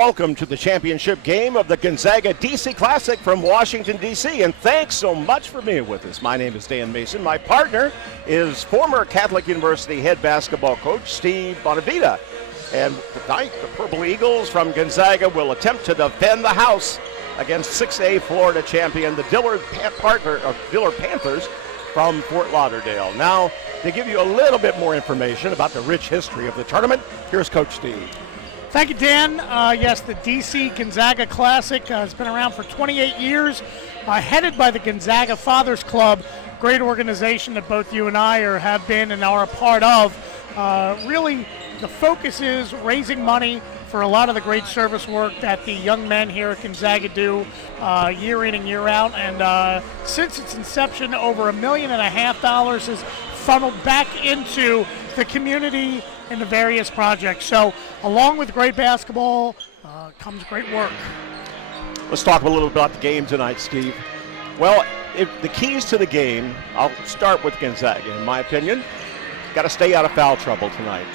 Welcome to the championship game of the Gonzaga DC Classic from Washington, D.C., and thanks so much for being with us. My name is Dan Mason. My partner is former Catholic University head basketball coach Steve Bonavita. And tonight, the Purple Eagles from Gonzaga will attempt to defend the house against 6A Florida champion, the Dillard Panthers from Fort Lauderdale. Now, to give you a little bit more information about the rich history of the tournament, here's Coach Steve. Thank you, Dan. Yes, the DC Gonzaga Classic has been around for 28 years, headed by the Gonzaga Fathers Club, great organization that both you and I have been and are a part of. Really, the focus is raising money for a lot of the great service work that the young men here at Gonzaga do year in and year out. And since its inception, over $1.5 million has funneled back into the community and the various projects. So along with great basketball comes great work. Let's talk a little bit about the game tonight, Steve. Well, the keys to the game, I'll start with Gonzaga, in my opinion. Got to stay out of foul trouble tonight.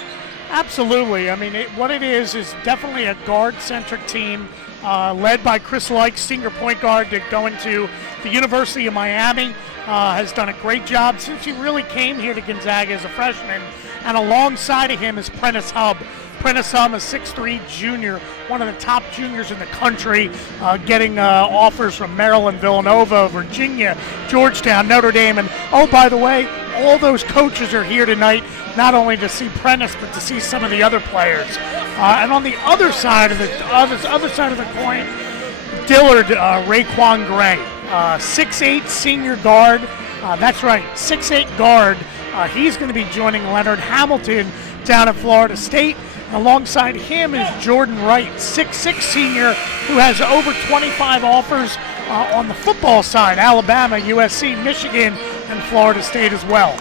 Absolutely. I mean, what it is definitely a guard-centric team led by Chris Lykes, senior point guard, going to the University of Miami. Has done a great job since he really came here to Gonzaga as a freshman. And alongside of him is Prentice Hub. Prentice Hub, a 6'3 junior, one of the top juniors in the country, getting offers from Maryland, Villanova, Virginia, Georgetown, Notre Dame. And, oh, by the way, all those coaches are here tonight, not only to see Prentice, but to see some of the other players. And on the other side of the coin, Dillard, Raekwon Gray, 6'8 senior guard. That's right, 6'8 guard. He's going to be joining Leonard Hamilton down at Florida State. Alongside him is Jordan Wright, 6'6 senior, who has over 25 offers on the football side, Alabama, USC, Michigan, and Florida State as well.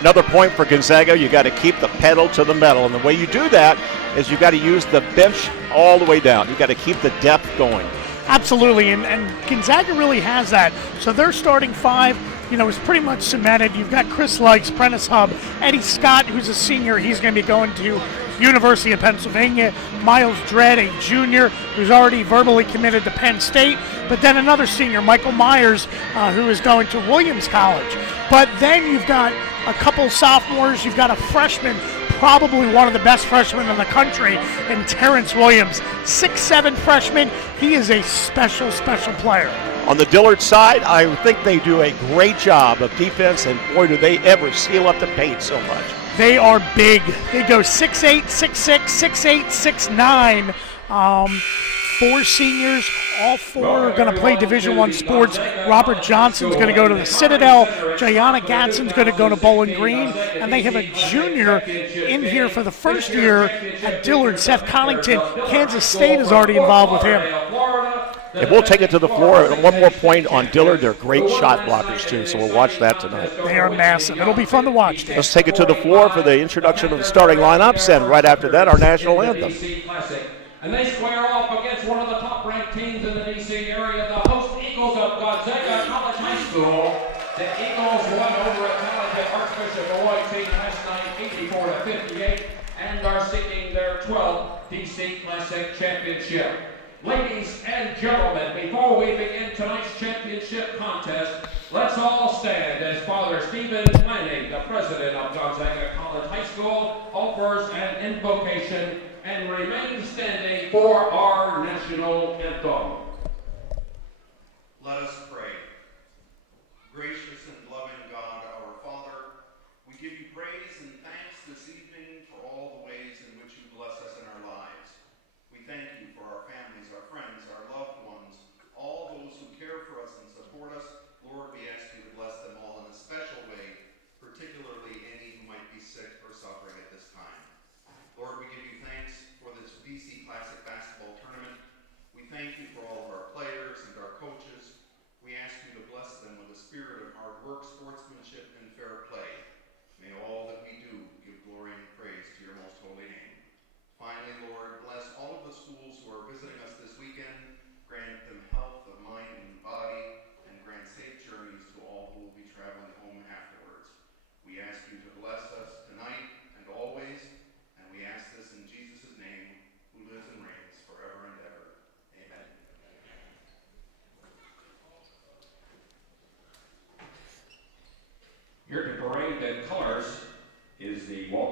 Another point for Gonzaga, you got to keep the pedal to the metal. And the way you do that is you've got to use the bench all the way down. You've got to keep the depth going. Absolutely, and Gonzaga really has that. So their starting five, is pretty much cemented. You've got Chris Lykes, Prentice Hub, Eddie Scott, who's a senior. He's going to be going to University of Pennsylvania. Miles Dredd, a junior, who's already verbally committed to Penn State. But then another senior, Michael Myers, who is going to Williams College. But then you've got a couple sophomores. You've got a freshman, probably one of the best freshmen in the country, in Terrence Williams. 6'7 freshman. He is a special player. On the Dillard side, I think they do a great job of defense, and boy, do they ever seal up the paint so much. They are big. They go 6'8", 6'6", 6'8", 6'9". Four seniors, all four are going to play Division I sports. Robert Johnson's going to go to the Citadel. Jayana Gadson's going to go to Bowling Green. And they have a junior in here for the first year at Dillard, Seth Connington. Kansas State is already involved with him. And we'll take it to the floor. One more point on Dillard. They're great shot blockers, too, so we'll watch that tonight. They are massive. It'll be fun to watch, Dan. Let's take it to the floor for the introduction of the starting lineups, and right after that, our national anthem. And they square off against one of the top-ranked teams in the D.C. area, the host Eagles of Gonzaga College High School. The Eagles won over a talented Archbishop Beloit team last night, 84-58, and are seeking their 12th D.C. Classic championship. Ladies and gentlemen, before we begin tonight's championship contest, let's all stand as Father Stephen Lanning, the president of Gonzaga College High School, offers an invocation and remain standing for our national anthem. Let us pray. Gracious and loving God, our Father, we give you praise and thanks this evening for all the ways in which you bless us in our lives. We thank you for our families, our friends, our loved ones, all those who care for us and support us. Lord, we ask you to bless them all in a special way, particularly any who might be sick or suffering at this time. Lord, we give you thanks for this DC Classic basketball tournament. We thank you for all of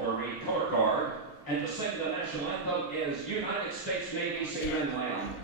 Walter Reed, color guard. And to sing the national anthem is United States Navy Seaman Lamb.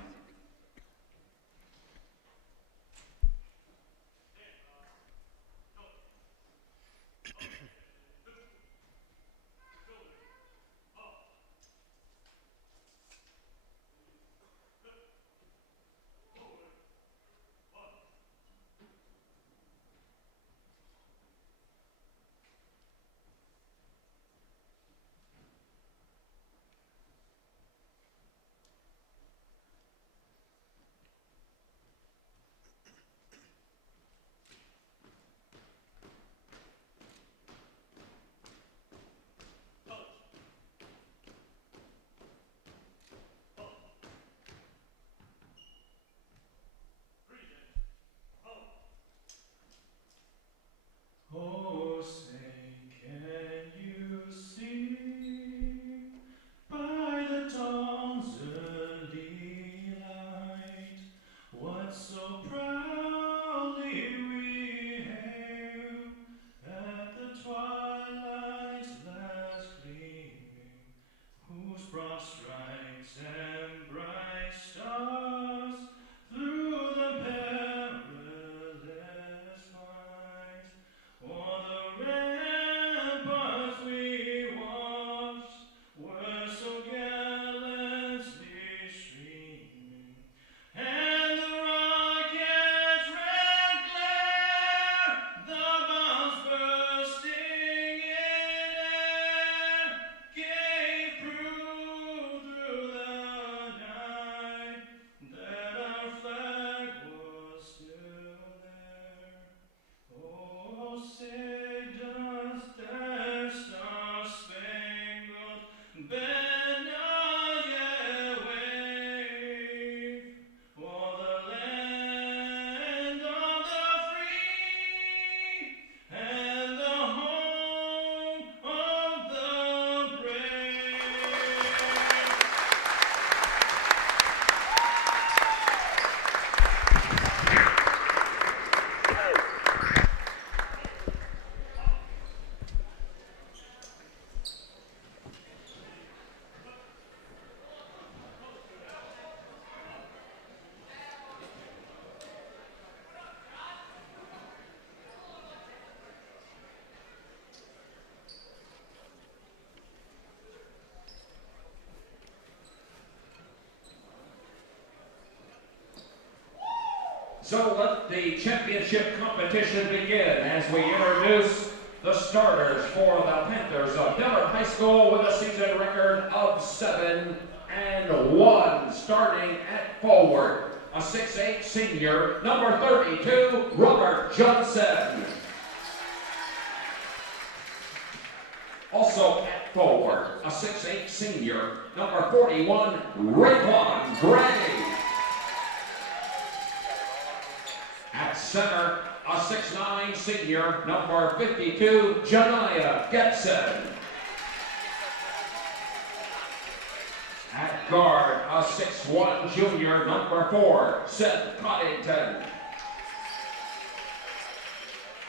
Oh, say, can you see by the dawn's early light what so proudly we hail at the twilight's last gleaming, whose broad stripes and bright stars through the perilous fight o'er the ramparts we watched were so gallantly streaming, and the rocket's red glare, the bombs bursting in air, gave proof through the night that our flag was still there. Oh, say does that star-spangled banner yet wave o'er the land of the free and the home of the brave? So let the championship competition begin as we introduce the starters for the Panthers of Dillard High School with a season record of 7-1. Starting at forward, a 6'8" senior, number 32, Robert Johnson. Also at forward, a 6'8" senior, number 41, Raekwon Gray. At center, a 6'9" senior, number 52, Janiah Getson. At guard, a 6'1" junior, number 4, Seth Coddington.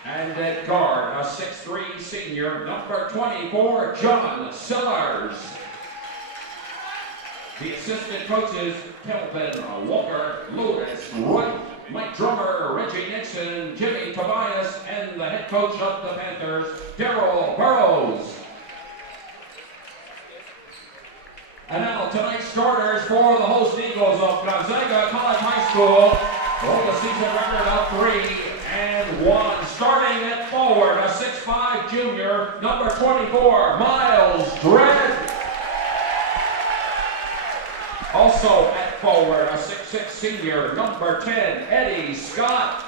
And at guard, a 6'3" senior, number 24, John Sellers. The assistant coaches, Kelvin Walker, Lewis Wright, Mike Drummer, Reggie Nixon, Jimmy Tobias, and the head coach of the Panthers, Daryl Burrows. And now tonight's starters for the host Eagles of Gonzaga College High School with a season record of 3-1. Starting at forward, a 6'5" junior, number 24, Miles Dredd. Also at forward, a 6'6" senior, number 10, Eddie Scott.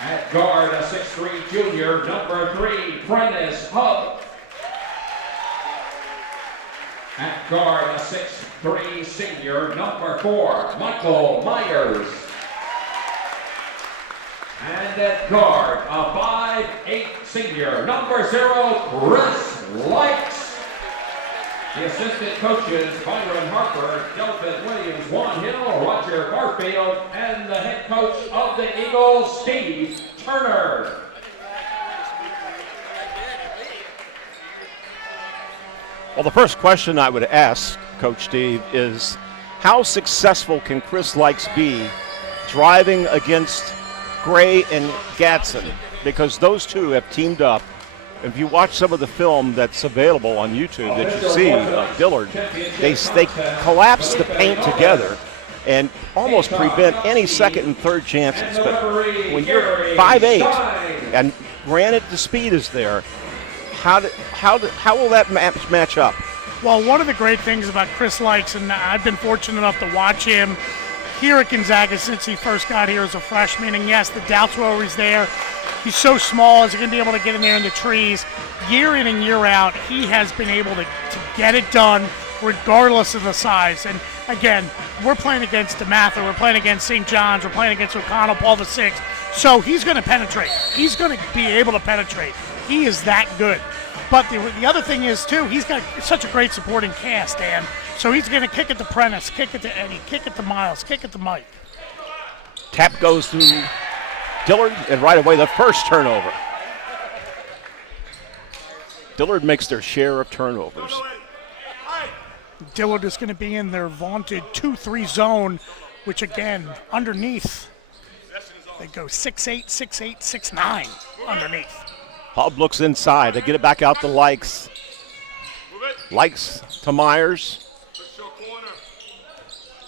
At guard, a 6'3" junior, number 3, Prentice Hub. At guard, a 6'3" senior, number 4, Michael Myers. And at guard, a 5'8" senior, number 0, Chris Likes. The assistant coaches, Byron Harper, Delphin Williams, Juan Hill, Roger Barfield, and the head coach of the Eagles, Steve Turner. Well, the first question I would ask, Coach Steve, is how successful can Chris Likes be driving against Gray and Gadsden? Because those two have teamed up. If you watch some of the film that's available on YouTube that you see of Dillard, they collapse the paint together and almost prevent any second and third chances. But when you're 5'8", and granted the speed is there, how will that match up? Well, one of the great things about Chris Likes, and I've been fortunate enough to watch him here at Gonzaga since he first got here as a freshman, and yes, the doubts were always there. He's so small, is he going to be able to get in there in the trees? Year in and year out, he has been able to get it done regardless of the size. And again, we're playing against DeMatha, we're playing against St. John's, we're playing against O'Connell, Paul VI. So he's going to penetrate. He's going to be able to penetrate. He is that good. But the other thing is, too, he's got such a great supporting cast, Dan. So he's going to kick it to Prentice, kick it to Eddie, kick it to Miles, kick it to Mike. Tap goes to Dillard, and right away the first turnover. Dillard makes their share of turnovers. Dillard is going to be in their vaunted 2-3 zone, which again, underneath, they go 6'8", 6'8", 6'9", underneath. Hub looks inside. They get it back out to Likes. Likes to Myers.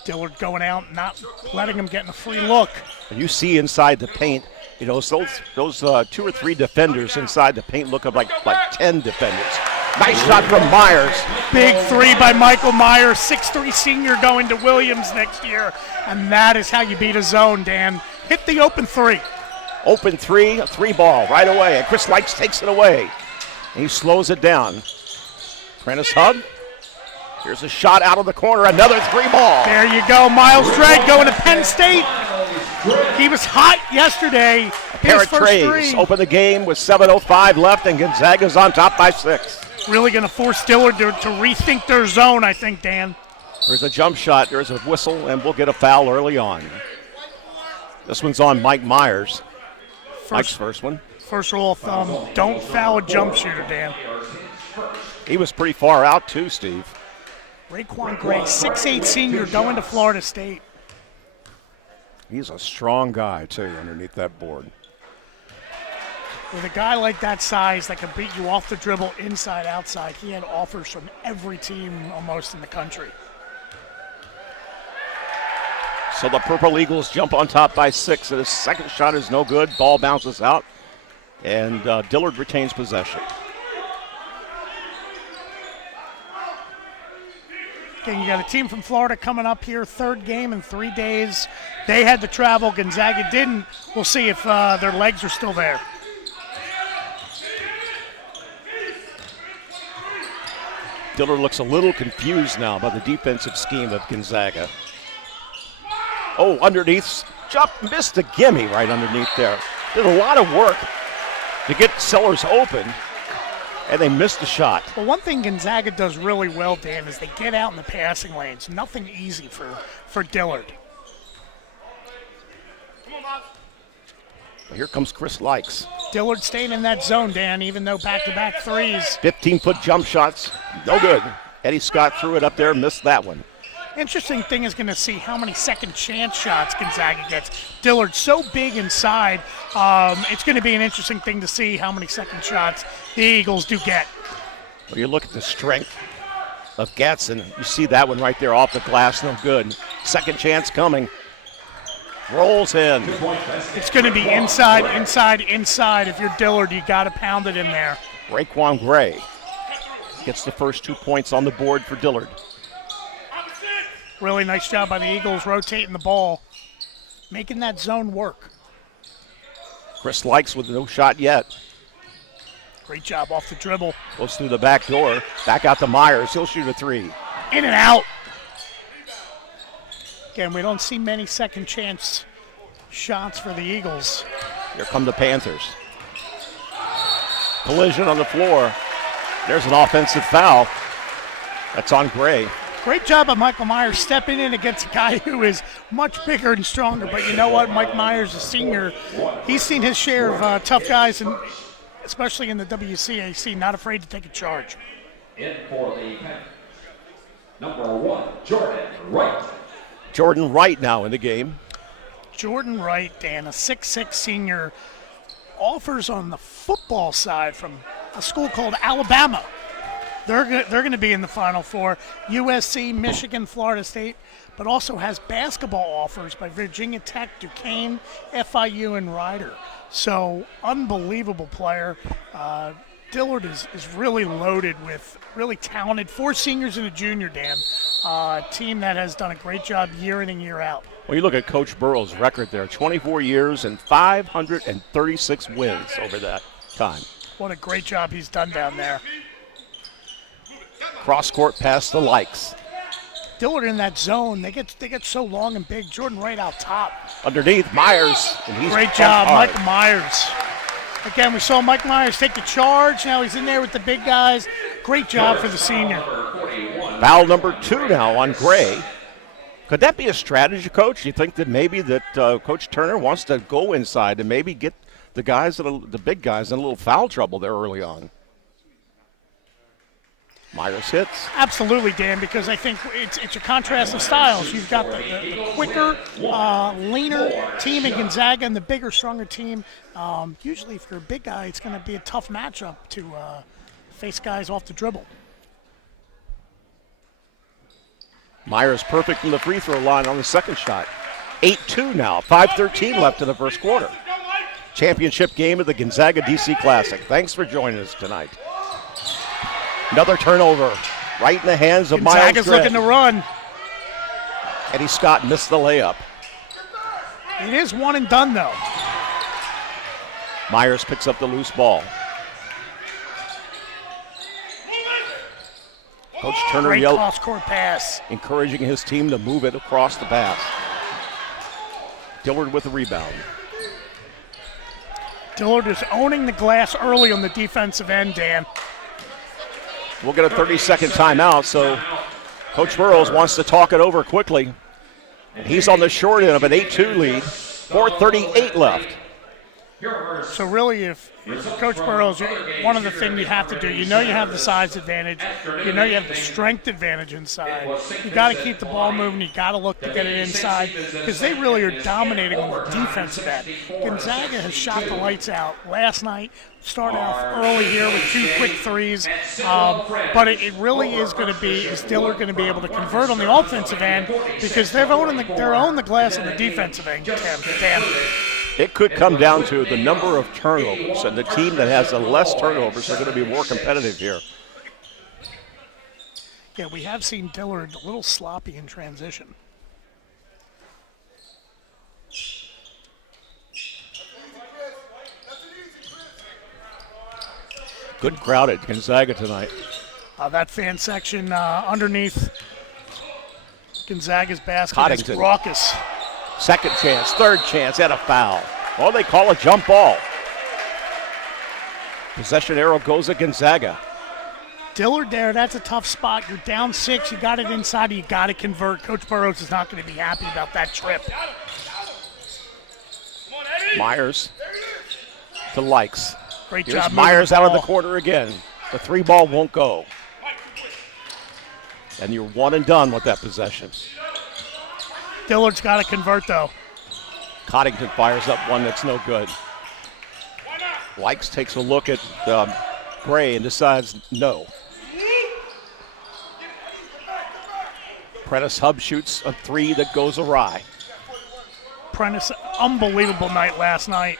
Dillard going out, not letting him get in a free look. And you see inside the paint, you know, those 2 or 3 defenders inside the paint look like 10 defenders. Nice shot from Myers. Big three by Michael Myers, 6'3" senior going to Williams next year. And that is how you beat a zone, Dan. Hit the open three. Open three, a 3-ball right away. And Chris Likes takes it away. And he slows it down. Prentice Hub. Here's a shot out of the corner, another 3-ball. There you go, Miles Drake going to Penn State. He was hot yesterday. A pair of trays open the game with 7:05 left, and Gonzaga's on top by 6. Really going to force Dillard to rethink their zone, I think, Dan. There's a jump shot, there's a whistle, and we'll get a foul early on. This one's on Mike Myers. Mike's first one. First rule of thumb, don't foul a jump shooter, Dan. He was pretty far out too, Steve. Raekwon Gray, 6'8" senior going to Florida State. He's a strong guy, too, underneath that board. With a guy like that size that can beat you off the dribble, inside, outside, he had offers from every team almost in the country. So the Purple Eagles jump on top by 6, and his second shot is no good. Ball bounces out, and Dillard retains possession. Okay, you got a team from Florida coming up here, third game in 3 days. They had to travel, Gonzaga didn't. We'll see if their legs are still there. Dillard looks a little confused now by the defensive scheme of Gonzaga. Oh, underneath, jump, missed a gimme right underneath there. Did a lot of work to get Sellers open, and they missed the shot. Well, one thing Gonzaga does really well, Dan, is they get out in the passing lanes. Nothing easy for Dillard. Here comes Chris Likes. Dillard staying in that zone, Dan, even though back-to-back threes. 15-foot jump shots, no good. Eddie Scott threw it up there, missed that one. Interesting thing is going to see how many second chance shots Gonzaga gets. Dillard's so big inside. It's going to be an interesting thing to see how many second shots the Eagles do get. Well, you look at the strength of Gadsden. You see that one right there off the glass, no good. Second chance coming. Rolls in. It's going to be inside, inside, inside. If you're Dillard, you got to pound it in there. Raekwon Gray gets the first 2 points on the board for Dillard. Really nice job by the Eagles rotating the ball, making that zone work. Chris Likes with no shot yet. Great job off the dribble. Goes through the back door, back out to Myers. He'll shoot a 3. In and out. Again, we don't see many second chance shots for the Eagles. Here come the Panthers. Collision on the floor. There's an offensive foul. That's on Gray. Great job of Michael Myers stepping in against a guy who is much bigger and stronger. But you know what? Mike Myers, a senior, he's seen his share of tough guys, and especially in the WCAC, not afraid to take a charge. In for the number 1, Jordan Wright. Jordan Wright now in the game. Jordan Wright, Dan, a 6'6 senior, offers on the football side from a school called Alabama. They're going to be in the Final Four. USC, Michigan, Florida State, but also has basketball offers by Virginia Tech, Duquesne, FIU, and Rider. So, unbelievable player. Dillard is really loaded with really talented 4 seniors and a junior, Dan. A team that has done a great job year in and year out. Well, you look at Coach Burrow's record there, 24 years and 536 wins over that time. What a great job he's done down there. Cross-court pass the likes. Dillard in that zone, they get so long and big. Jordan Wright out top. Underneath, Myers. And he's great job, hard. Mike Myers. Again, we saw Mike Myers take the charge. Now he's in there with the big guys. Great job for the senior. Foul number 2 now on Gray. Could that be a strategy, Coach? Do you think that maybe that Coach Turner wants to go inside and maybe get the guys, the big guys, in a little foul trouble there early on? Myers hits. Absolutely, Dan, because I think it's a contrast of styles. You've got the quicker, leaner team in Gonzaga and the bigger, stronger team. Usually, if you're a big guy, it's going to be a tough matchup to face guys off the dribble. Myers perfect from the free throw line on the second shot. 8-2 now, 5:13 left in the first quarter. Championship game of the Gonzaga DC Classic. Thanks for joining us tonight. Another turnover right in the hands of Myers. Gonzaga's looking to run. Eddie Scott missed the layup. It is one and done, though. Myers picks up the loose ball. Coach Turner Great yelled, cross-court pass. encouraging his team to move it across the pass. Dillard with the rebound. Dillard is owning the glass early on the defensive end, Dan. We'll get a 30-second timeout, so Coach Burrows wants to talk it over quickly. And he's on the short end of an 8-2 lead. 4:38 left. So really, if Coach Burrows, one of the things you have to do, you have the size advantage, you have the strength advantage inside. You got to keep the ball moving. You got to look to get it inside because they really are dominating on the defensive end. Gonzaga has shot the lights out last night. Started off early here with 2 quick threes, but it really is going to be, is Dillard going to be able to convert on the offensive end because they're owning the glass on the defensive end, Dan. It could come down to the number of turnovers, and the team that has the less turnovers are going to be more competitive here. Yeah, we have seen Dillard a little sloppy in transition. Good crowd at Gonzaga tonight. That fan section underneath Gonzaga's basket is raucous. Second chance, third chance, and a foul. Well, they call a jump ball. Possession arrow goes at Gonzaga. Dillard there, that's a tough spot. You're down 6, you got it inside, you got to convert. Coach Burrows is not going to be happy about that trip. Myers to Likes. Great Here's job. Myers out of the corner again. The 3 ball won't go. And you're one and done with that possession. Dillard's got to convert, though. Coddington fires up one that's no good. Likes takes a look at Gray and decides no. Prentice Hub shoots a 3 that goes awry. Prentice, unbelievable night last night.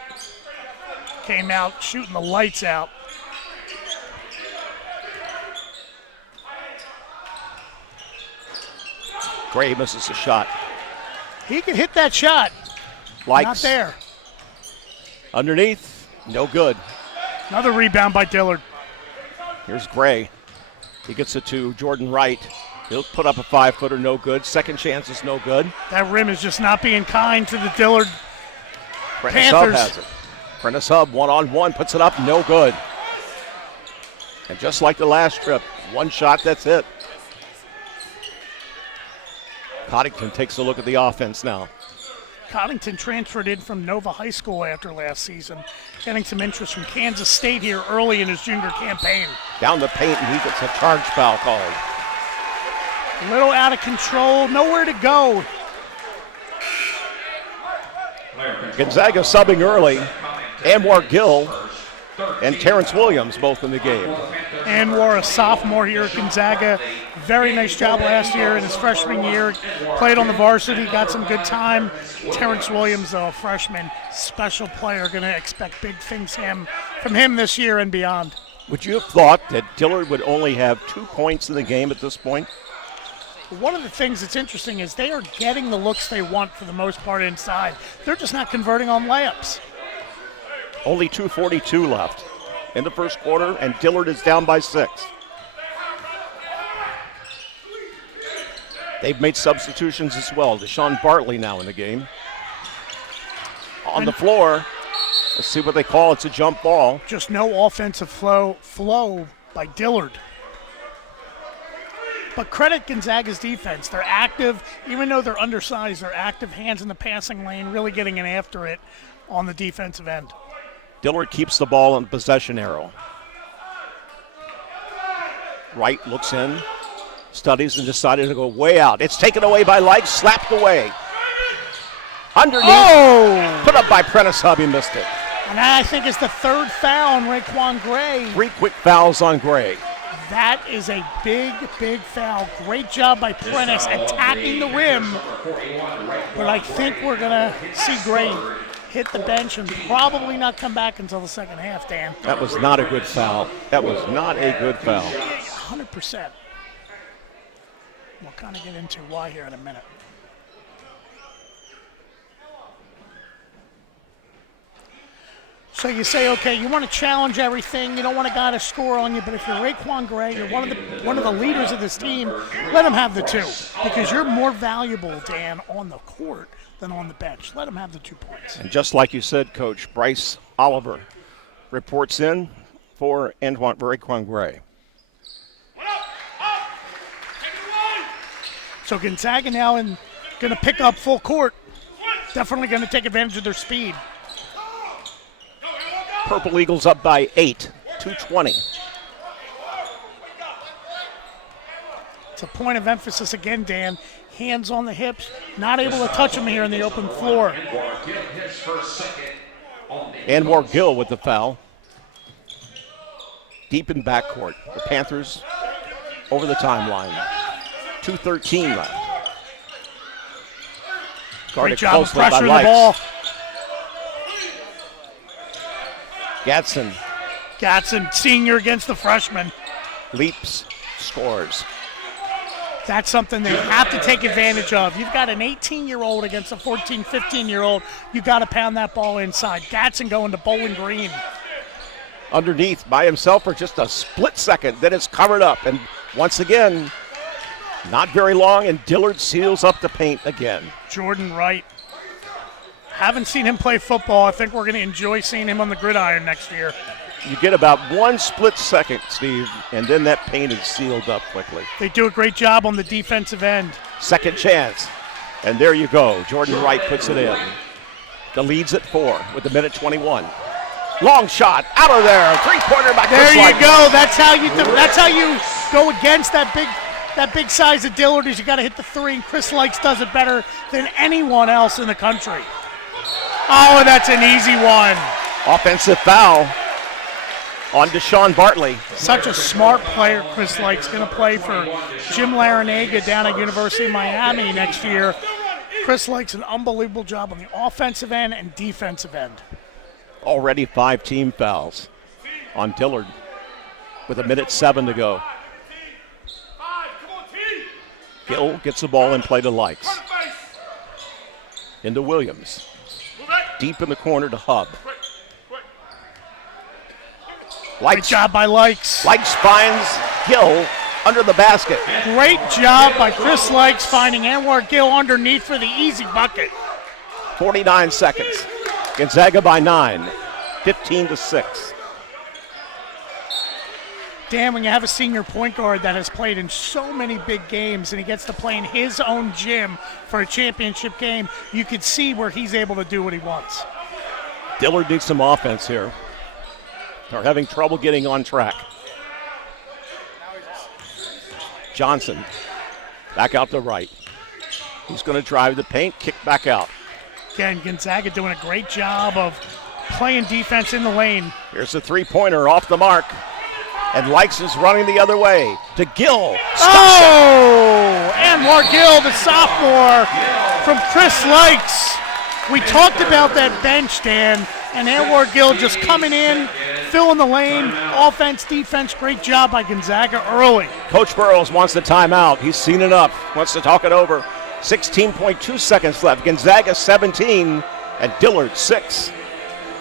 Came out shooting the lights out. Gray misses a shot. He can hit that shot. Likes. Not there. Underneath, no good. Another rebound by Dillard. Here's Gray. He gets it to Jordan Wright. He'll put up a 5-footer, no good. Second chance is no good. That rim is just not being kind to the Dillard Prentice Hub Panthers. has it. Prentice Hub, one-on-one, puts it up, no good. And just like the last trip, one shot, that's it. Coddington takes a look at the offense now. Coddington transferred in from Nova High School after last season, getting some interest from Kansas State here early in his junior campaign. Down the paint, and he gets a charge foul called. A little out of control, nowhere to go. Gonzaga subbing early. Anwar Gill and Terrence Williams both in the game. Anwar, a sophomore here at Gonzaga. Very nice job last year in his freshman year. Played on the varsity, got some good time. Terrence Williams, though, a freshman, special player. Going to expect big things from him this year and beyond. Would you have thought that Dillard would only have 2 points in the game at this point? One of the things that's interesting is they are getting the looks they want for the most part inside. They're just not converting on layups. Only 2:42 left in the first quarter, and Dillard is down by 6. They've made substitutions as well. Deshaun Bartley now in the game. On the floor, let's see what they call. It's a jump ball. Just no offensive flow by Dillard. But credit Gonzaga's defense. They're active, even though they're undersized, they're active hands in the passing lane, really getting in after it on the defensive end. Dillard keeps the ball on the possession arrow. Wright looks in, studies, and decided to go way out. It's taken away by Light, slapped away. Underneath, put up by Prentice Hub, he missed it. And that, I think, is the third foul on Raekwon Gray. 3 quick fouls on Gray. That is a big, big foul. Great job by Prentice attacking the rim. But I think we're going to see Gray hit the bench and probably not come back until the second half, Dan. That was not a good foul. That was not a good foul. 100%. We'll kind of get into why here in a minute. So you say, okay, you want to challenge everything. You don't want a guy to score on you, but if you're Raekwon Gray, you're one of the leaders of this team, let him have the 2 because you're more valuable, Dan, on the court than on the bench. Let him have the 2 points. And just like you said, Coach, Bryce Oliver reports in for Raekwon Gray. So Gonzaga now going to pick up full court. Definitely going to take advantage of their speed. Purple Eagles up by 8, 2:20. It's a point of emphasis again, Dan. Hands on the hips, not able to touch him here in the open floor. Anwar Gill with the foul. Deep in backcourt. The Panthers over the timeline. 2:13 left. Guarded Great job of closely by pressuring the Lights. ball. Gatson, senior against the freshman. Leaps, scores. That's something they have to take advantage of. You've got an 18-year-old against a 14, 15-year-old. You've got to pound that ball inside. Gatson going to Bowling Green. Underneath by himself for just a split second. Then it's covered up. And once again, not very long, and Dillard seals up the paint again. Jordan Wright. Haven't seen him play football. I think we're going to enjoy seeing him on the gridiron next year. You get about 1 split second, Steve, and then that paint is sealed up quickly. They do a great job on the defensive end. Second chance. And there you go. Jordan Wright puts it in. The lead's at 4 with a minute 21. Long shot out of there. 3-pointer by Chris There you Light. go. That's how you go against that big size of Dillard. Is you got to hit the 3. And Chris Likes does it better than anyone else in the country. Oh, that's an easy one. Offensive foul on Deshaun Bartley. Such a smart player, Chris Likes. Going to play for Jim Larinaga down at University of Miami next year. Chris Likes an unbelievable job on the offensive end and defensive end. Already 5 team fouls on Dillard with a minute 7 to go. Gill gets the ball and play to Likes. Into Williams. Deep in the corner to Hub. Great job by Likes. Likes finds Gill under the basket. Great job by Chris Likes finding Anwar Gill underneath for the easy bucket. 49 seconds. Gonzaga by 9. 15-6. Dan, when you have a senior point guard that has played in so many big games and he gets to play in his own gym for a championship game, you could see where he's able to do what he wants. Dillard needs some offense here. They're having trouble getting on track. Johnson back out to right. He's going to drive the paint, kick back out. Again, Gonzaga doing a great job of playing defense in the lane. Here's a three-pointer off the mark. And Likes is running the other way to Gill. Anwar Gill, the sophomore from Chris Likes. We talked about that bench, Dan, and Anwar Gill just coming in, filling the lane, offense, defense, great job by Gonzaga early. Coach Burrows wants the timeout. He's seen enough, wants to talk it over. 16.2 seconds left. Gonzaga 17 and Dillard 6.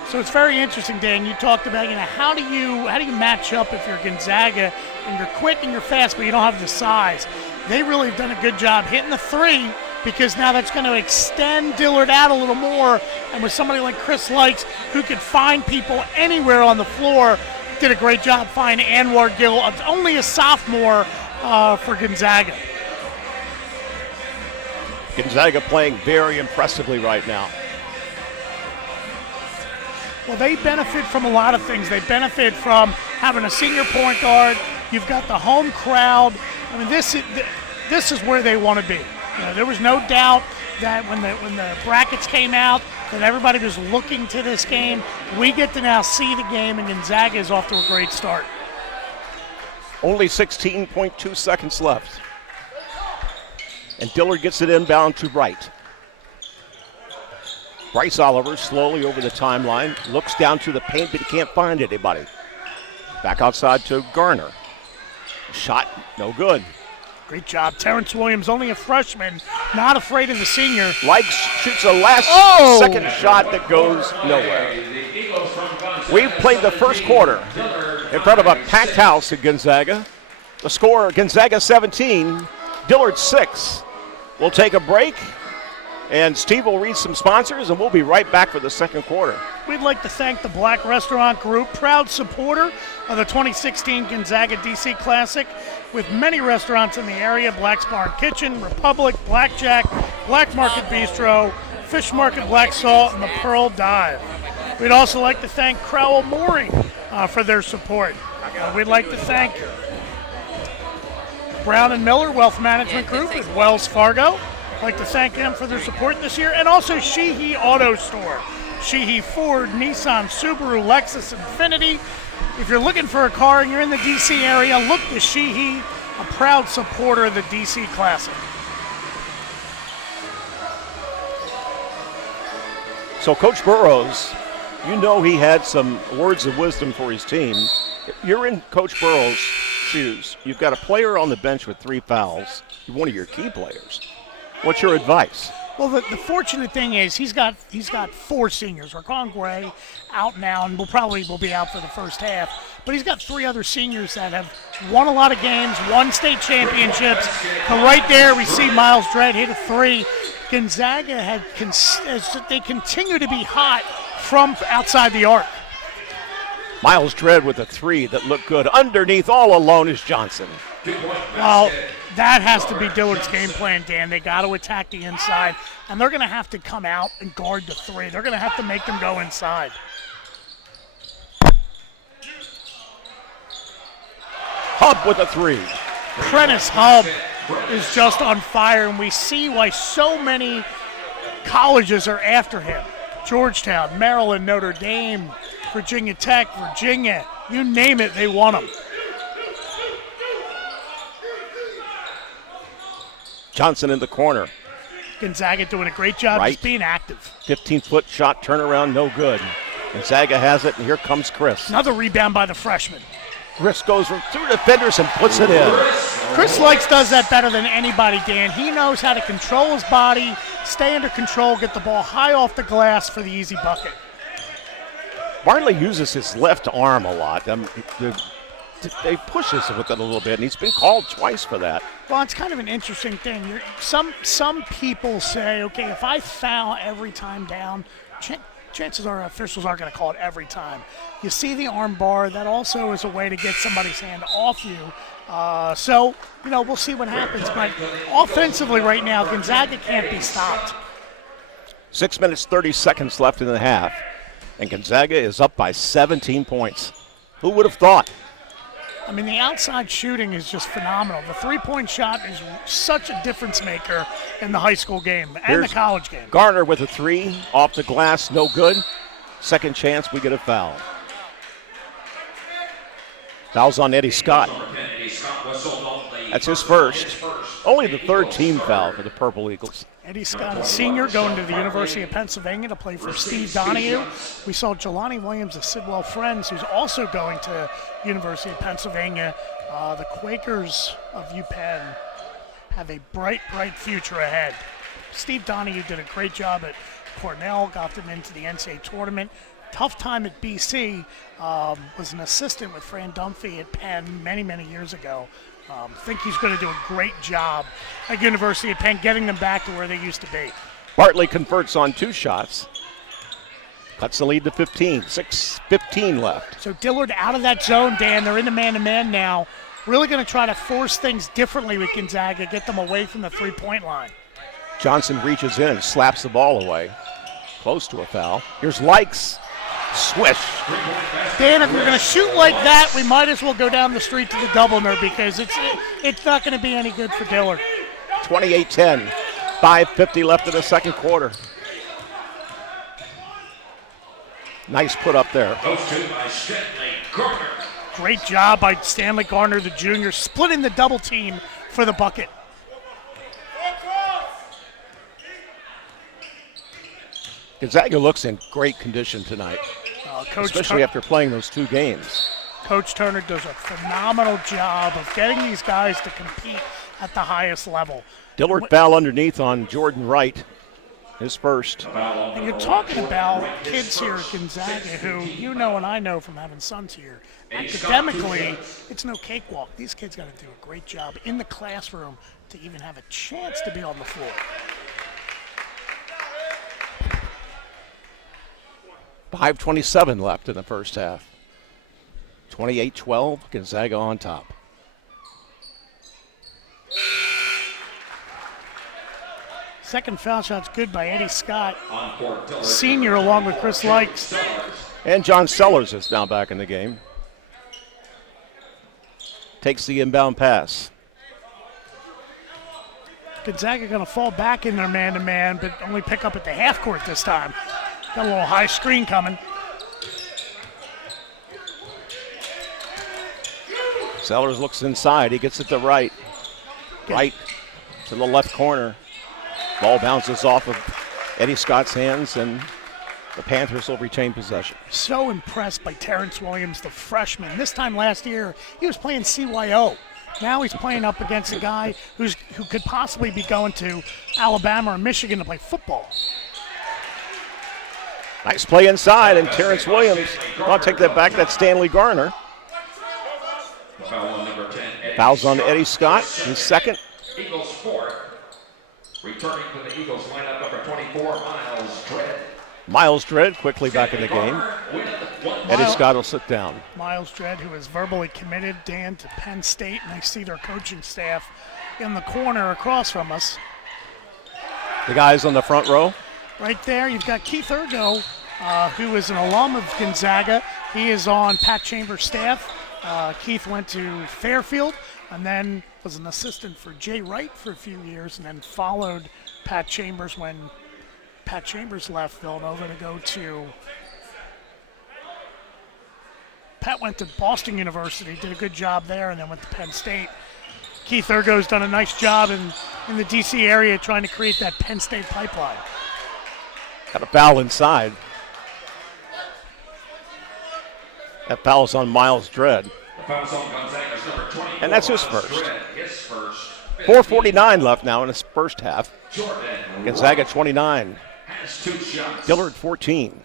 So it's very interesting, Dan. You talked about, how do you match up if you're Gonzaga and you're quick and you're fast, but you don't have the size. They really have done a good job hitting the three, because now that's going to extend Dillard out a little more. And with somebody like Chris Likes, who could find people anywhere on the floor, did a great job finding Anwar Gill, only a sophomore for Gonzaga. Gonzaga playing very impressively right now. Well, they benefit from a lot of things. They benefit from having a senior point guard. You've got the home crowd. I mean, this is where they want to be. There was no doubt that when the brackets came out that everybody was looking to this game. We get to now see the game, and Gonzaga is off to a great start. Only 16.2 seconds left. And Dillard gets it inbound to right. Bryce Oliver slowly over the timeline, looks down to the paint, but he can't find anybody. Back outside to Garner. Shot, no good. Great job. Terrence Williams, only a freshman, not afraid of the senior. Likes shoots a last second shot that goes nowhere. We've played the first quarter in front of a packed house at Gonzaga. The score, Gonzaga 17, Dillard 6. We'll take a break, and Steve will read some sponsors, and we'll be right back for the second quarter. We'd like to thank the Black Restaurant Group, proud supporter of the 2016 Gonzaga DC Classic, with many restaurants in the area: Black's Bar and Kitchen, Republic, Blackjack, Black Market Bistro, Fish Market Black Salt, and the Pearl Dive. We'd also like to thank Crowell Mooring for their support. We'd like to thank Brown and Miller Wealth Management Group at Wells Fargo. I'd like to thank them for their support this year, and also Sheehy Auto Store. Sheehy Ford, Nissan, Subaru, Lexus, Infiniti. If you're looking for a car and you're in the DC area, look to Sheehy, a proud supporter of the DC Classic. So Coach Burrows, he had some words of wisdom for his team. You're in Coach Burrows' shoes. You've got a player on the bench with 3 fouls, one of your key players. What's your advice? Well, the fortunate thing is he's got 4 seniors. Raquan Gray out now and will be out for the first half. But he's got 3 other seniors that have won a lot of games, won state championships. And right there we see Miles Dredd hit a 3. Gonzaga they continue to be hot from outside the arc. Miles Dredd with a 3 that looked good. Underneath, all alone is Johnson. Well, that has to be Dillard's game plan, Dan. They got to attack the inside, and they're going to have to come out and guard the 3. They're going to have to make them go inside. Hub with a 3. Prentice Hub is just on fire, and we see why so many colleges are after him. Georgetown, Maryland, Notre Dame, Virginia Tech, Virginia, you name it, they want him. Johnson in the corner. Gonzaga doing a great job just being active. 15-foot shot turnaround, no good. Gonzaga has it, and here comes Chris. Another rebound by the freshman. Chris goes through defenders and puts it in. Chris Likes does that better than anybody, Dan. He knows how to control his body, stay under control, get the ball high off the glass for the easy bucket. Bartley uses his left arm a lot. They push us with it a little bit, and he's been called twice for that. Well, it's kind of an interesting thing. Some people say, okay, if I foul every time down, chances are officials aren't going to call it every time. You see the arm bar, that also is a way to get somebody's hand off you. So, we'll see what happens. But offensively right now, Gonzaga can't be stopped. 6 minutes, 30 seconds left in the half, and Gonzaga is up by 17 points. Who would have thought? I mean, the outside shooting is just phenomenal. The three-point shot is such a difference maker in the high school game and Here's the college game. Garner with a three, off the glass, no good. Second chance, we get a foul. Foul's on Eddie Scott. That's his first. Only the third team foul for the Purple Eagles. Eddie Scott, a senior, going to the University of Pennsylvania to play for Steve Donahue. We saw Jelani Williams of Sidwell Friends, who's also going to University of Pennsylvania. The Quakers of UPenn have a bright, bright future ahead. Steve Donahue did a great job at Cornell, got them into the NCAA tournament. Tough time at BC, was an assistant with Fran Dunphy at Penn many, many years ago. Think he's going to do a great job at University of Penn, getting them back to where they used to be. Bartley converts on 2 shots. Cuts the lead to 15. 6:15 left. So Dillard out of that zone, Dan. They're in the man-to-man now. Really going to try to force things differently with Gonzaga, get them away from the three-point line. Johnson reaches in and slaps the ball away. Close to a foul. Here's Likes. Swish. Dan, if you're going to shoot like that, we might as well go down the street to the Doublener because it's not going to be any good for Dillard. 28-10. 5:50 left in the second quarter. Nice put up there. Great job by Stanley Garner, the junior, splitting the double team for the bucket. Gonzaga looks in great condition tonight, especially after playing those 2 games. Coach Turner does a phenomenal job of getting these guys to compete at the highest level. Dillard foul underneath on Jordan Wright, his first. And you're talking about kids here at Gonzaga who you know and I know from having sons here. Academically, it's no cakewalk. These kids got to do a great job in the classroom to even have a chance to be on the floor. 5:27 left in the first half. 28-12, Gonzaga on top. Second foul shot's good by Eddie Scott, senior, along with Chris Likes. And John Sellers is now back in the game. Takes the inbound pass. Gonzaga going to fall back in their man-to-man, but only pick up at the half court this time. Got a little high screen coming. Sellers looks inside. He gets it to Wright. Right to the left corner. Ball bounces off of Eddie Scott's hands, and the Panthers will retain possession. So impressed by Terrence Williams, the freshman. This time last year, he was playing CYO. Now he's playing up against a guy who could possibly be going to Alabama or Michigan to play football. Nice play inside, and Terrence Williams. I'll take that back. That's Stanley Garner. Fouls on Eddie Scott, his second. Eagles 4. Returning to the Eagles lineup, number 24, Miles Dredd. Miles Dredd quickly back in the game. Eddie Scott will sit down. Miles Dredd, who is verbally committed, Dan, to Penn State, and I see their coaching staff in the corner across from us. The guys on the front row. Right there, you've got Keith Ergo, who is an alum of Gonzaga. He is on Pat Chambers' staff. Keith went to Fairfield and then was an assistant for Jay Wright for a few years, and then followed Pat Chambers when Pat Chambers left Villanova to go to. Pat went to Boston University, did a good job there, and then went to Penn State. Keith Ergo's done a nice job in the D.C. area trying to create that Penn State pipeline. Got a foul inside. That foul's on Miles Dredd. And that's his first. 4:49 left now in his first half. Gonzaga 29. Dillard 14.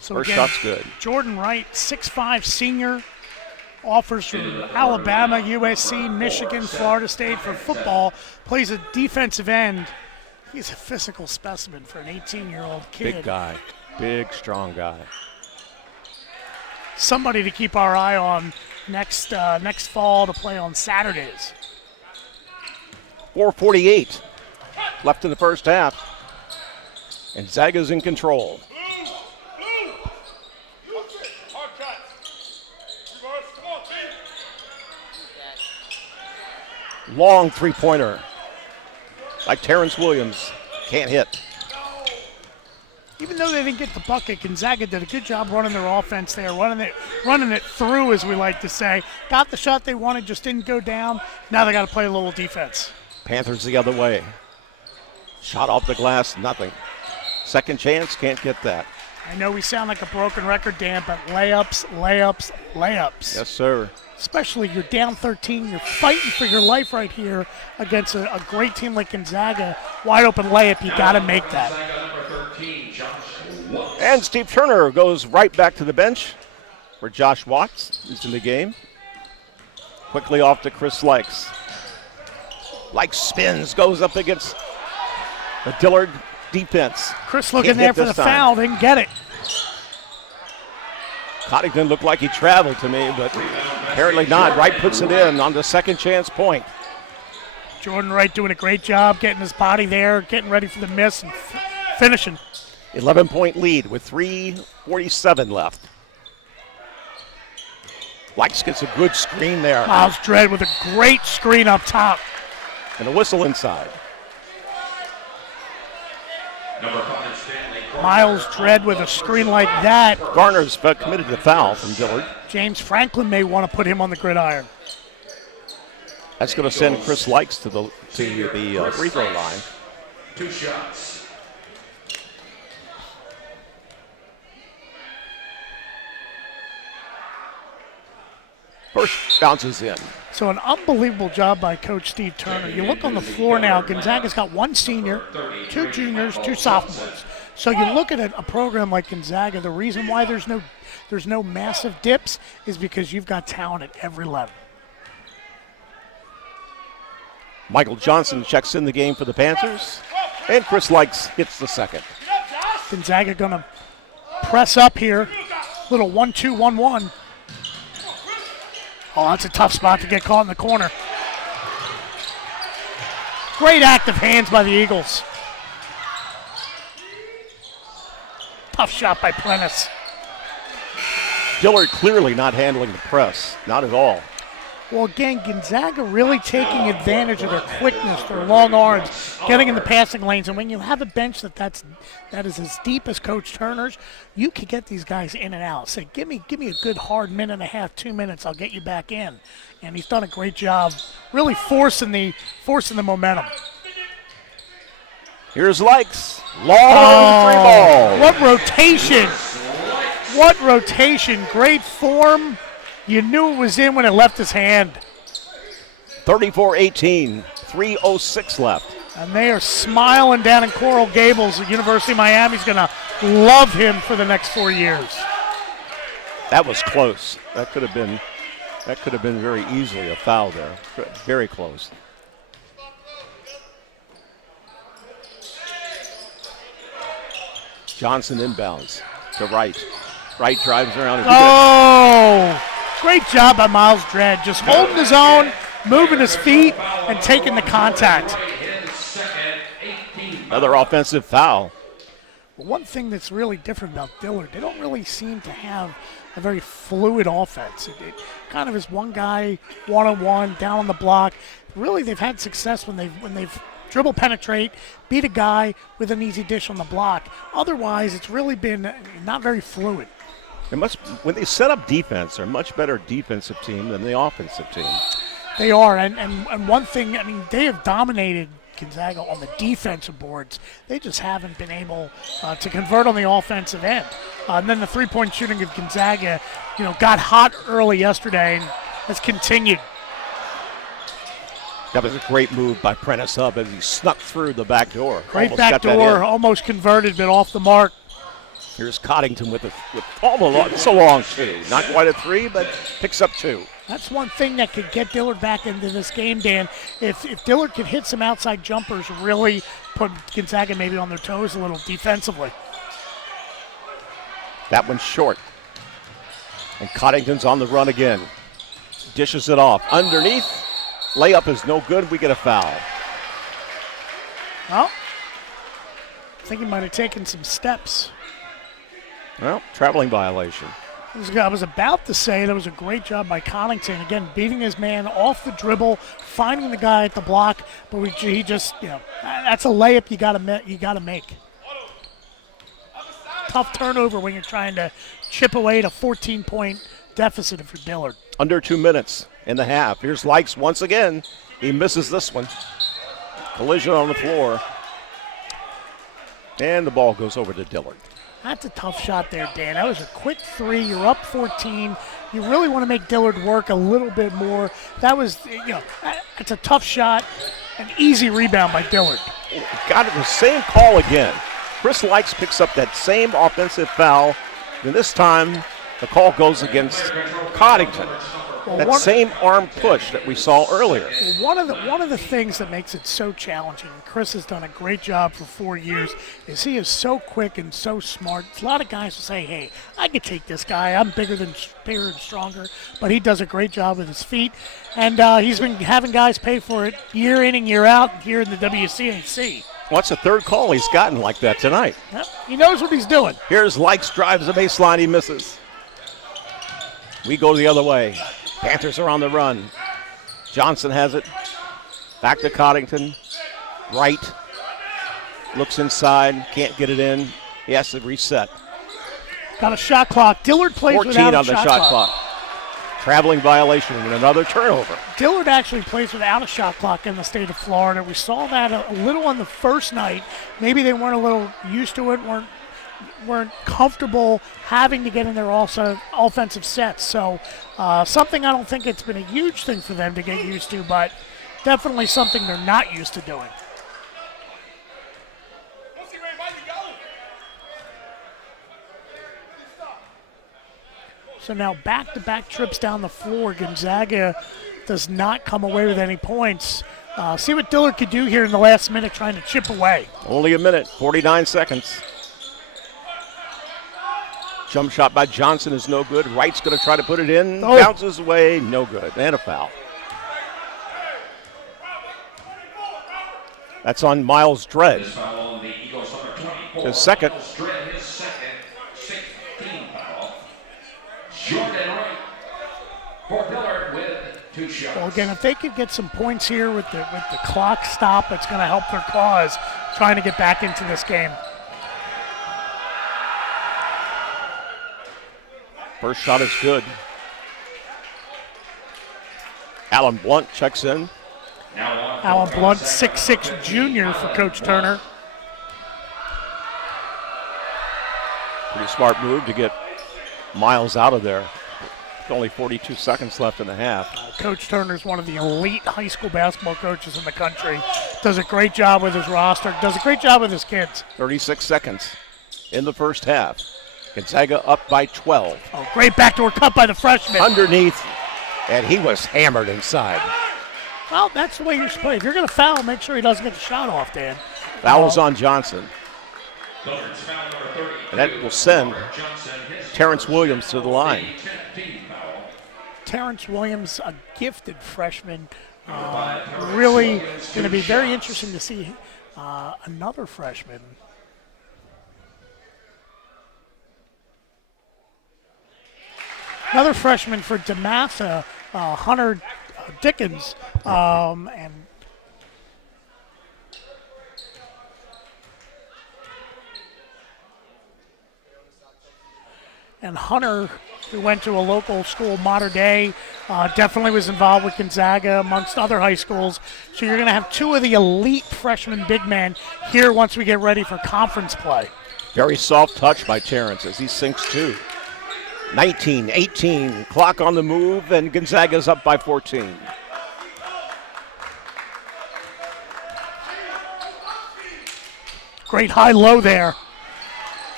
So First again, shot's good. Jordan Wright, 6'5", senior, offers from Alabama, USC, Michigan, Florida State for football, plays a defensive end. He's a physical specimen for an 18-year-old kid. Big guy. Big, strong guy. Somebody to keep our eye on next fall to play on Saturdays. 4:48 left in the first half. And Zaga's in control. Long three-pointer by Terrence Williams. Can't hit. Even though they didn't get the bucket, Gonzaga did a good job running their offense there, running it through, as we like to say. Got the shot they wanted, just didn't go down. Now they got to play a little defense. Panthers the other way. Shot off the glass, nothing. Second chance, can't get that. I know we sound like a broken record, Dan, but layups, layups, layups. Yes, sir. Especially you're down 13, you're fighting for your life right here against a great team like Gonzaga. Wide open layup, you got to make that. And Steve Turner goes right back to the bench where Josh Watts is in the game. Quickly off to Chris Likes. Likes spins, goes up against the Dillard defense. Chris looking there for the foul, didn't get it. Coddington looked like he traveled to me, but apparently not. Wright puts it in on the second chance point. Jordan Wright doing a great job getting his body there, getting ready for the miss and finishing. 11-point lead with 3:47 left. Likes gets a good screen there. Miles Dredd with a great screen up top. And a whistle inside. Miles Dredd with a screen like that. Garner's committed the foul from Dillard. James Franklin may want to put him on the gridiron. That's going to send Chris Likes to the free throw line. 2 shots. First bounces in. So an unbelievable job by Coach Steve Turner. You look on the floor now, Gonzaga's got 1 senior, 2 juniors, 2 sophomores. So you look at a program like Gonzaga, the reason why there's no massive dips is because you've got talent at every level. Michael Johnson checks in the game for the Panthers, and Chris Likes hits the second. Gonzaga going to press up here. Little 1-2, 1-1. Oh, that's a tough spot to get caught in the corner. Great active hands by the Eagles. Tough shot by Prentice. Dillard clearly not handling the press, not at all. Well, again, Gonzaga really taking advantage of their quickness, their long arms, getting in the passing lanes. And when you have a bench that is as deep as Coach Turner's, you can get these guys in and out. Say, give me a good hard minute and a half, 2 minutes, I'll get you back in. And he's done a great job really forcing the momentum. Here's Likes. Long three ball. What rotation. What rotation. Great form. You knew it was in when it left his hand. 34-18, 3:06 left. And they are smiling down in Coral Gables. The University of Miami's going to love him for the next 4 years. That was close. That could have been very easily a foul there. Very close. Johnson inbounds to Wright. Wright drives around. Oh! Great job by Miles Dredd, just holding his own, moving his feet, and taking the contact. Another offensive foul. One thing that's really different about Dillard, they don't really seem to have a very fluid offense. It kind of is one guy, one-on-one, down on the block. Really, they've had success when they've dribble penetrate, beat a guy with an easy dish on the block. Otherwise, it's really been not very fluid. When they set up defense, they're a much better defensive team than the offensive team. They are, and one thing, I mean, they have dominated Gonzaga on the defensive boards. They just haven't been able to convert on the offensive end. And then the three-point shooting of Gonzaga, got hot early yesterday and has continued. That was a great move by Prentice as he snuck through the back door. Great back door, almost converted, but off the mark. Here's Coddington with almost a long 2. Not quite a 3, but picks up 2. That's one thing that could get Dillard back into this game, Dan. If Dillard could hit some outside jumpers, really put Gonzaga maybe on their toes a little defensively. That one's short. And Coddington's on the run again. Dishes it off. Underneath. Layup is no good. We get a foul. Well, I think he might have taken some steps. Well, traveling violation. I was about to say that was a great job by Coddington. Again, beating his man off the dribble, finding the guy at the block, but he just, that's a layup you got to make. Tough turnover when you're trying to chip away at a 14-point deficit for Dillard. Under 2 minutes in the half. Here's Likes once again. He misses this one. Collision on the floor. And the ball goes over to Dillard. That's a tough shot there, Dan. That was a quick 3. You're up 14. You really want to make Dillard work a little bit more. That was, it's a tough shot. An easy rebound by Dillard. Got it, the same call again. Chris Likes picks up that same offensive foul. And this time, the call goes against Coddington. That same arm push that we saw earlier. One of the things that makes it so challenging, and Chris has done a great job for 4 years, is he is so quick and so smart. A lot of guys will say, hey, I could take this guy. I'm bigger and stronger. But he does a great job with his feet. And he's been having guys pay for it year in and year out here in the WCAC. What's the third call he's gotten like that tonight? Yep, he knows what he's doing. Here's Likes, drives the baseline, he misses. We go the other way. Panthers are on the run. Johnson has it. Back to Coddington. Right. Looks inside. Can't get it in. He has to reset. Got a shot clock. Dillard plays 14 without on a the shot clock. Traveling violation and another turnover. Dillard actually plays without a shot clock in the state of Florida. We saw that a little on the first night. Maybe they weren't a little used to it, weren't comfortable having to get in their offensive sets. So something I don't think it's been a huge thing for them to get used to, but definitely something they're not used to doing. So now back-to-back trips down the floor. Gonzaga does not come away with any points. See what Dillard could do here in the last minute trying to chip away. Only a minute, 49 seconds. Jump shot by Johnson is no good. Wright's going to try to put it in. Oh. Bounces away, no good. And a foul. That's on Miles Dredd. His second. Jordan Wright for Dillard with 2 shots. Well, again, if they could get some points here with the clock stop, it's going to help their cause trying to get back into this game. First shot is good. Alan Blunt checks in. Alan Blunt, 6'6" junior for Coach Turner. Pretty smart move to get Miles out of there. With only 42 seconds left in the half. Coach Turner's one of the elite high school basketball coaches in the country. Does a great job with his roster. Does a great job with his kids. 36 seconds in the first half. Gonzaga up by 12. Oh, great backdoor cut by the freshman. Underneath, and he was hammered inside. Well, that's the way you're supposed. If you're going to foul, make sure he doesn't get the shot off, Dan. Foul's on Johnson. And that will send Terrence Williams to the line. Terrence Williams, a gifted freshman. Really going to be very interesting to see another freshman. Another freshman for DeMatha, Hunter Dickens, and Hunter, who went to a local school, Mater Dei, definitely was involved with Gonzaga amongst other high schools. So you're going to have 2 of the elite freshman big men here once we get ready for conference play. Very soft touch by Terrence as he sinks 2. 19-18, clock on the move, and Gonzaga's up by 14. Great high-low there.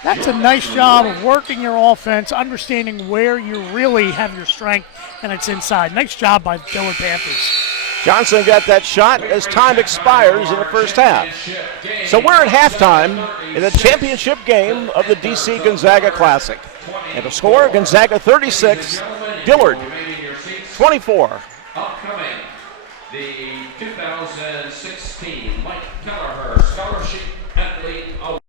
That's a nice job of working your offense, understanding where you really have your strength, and it's inside. Nice job by the Dillard Panthers. Johnson got that shot as time expires in the first half. So we're at halftime in the championship game of the DC Gonzaga Classic. And the score, Gonzaga 36, Dillard 24. Upcoming, the 2016 Mike Kelleher Scholarship Athlete Award.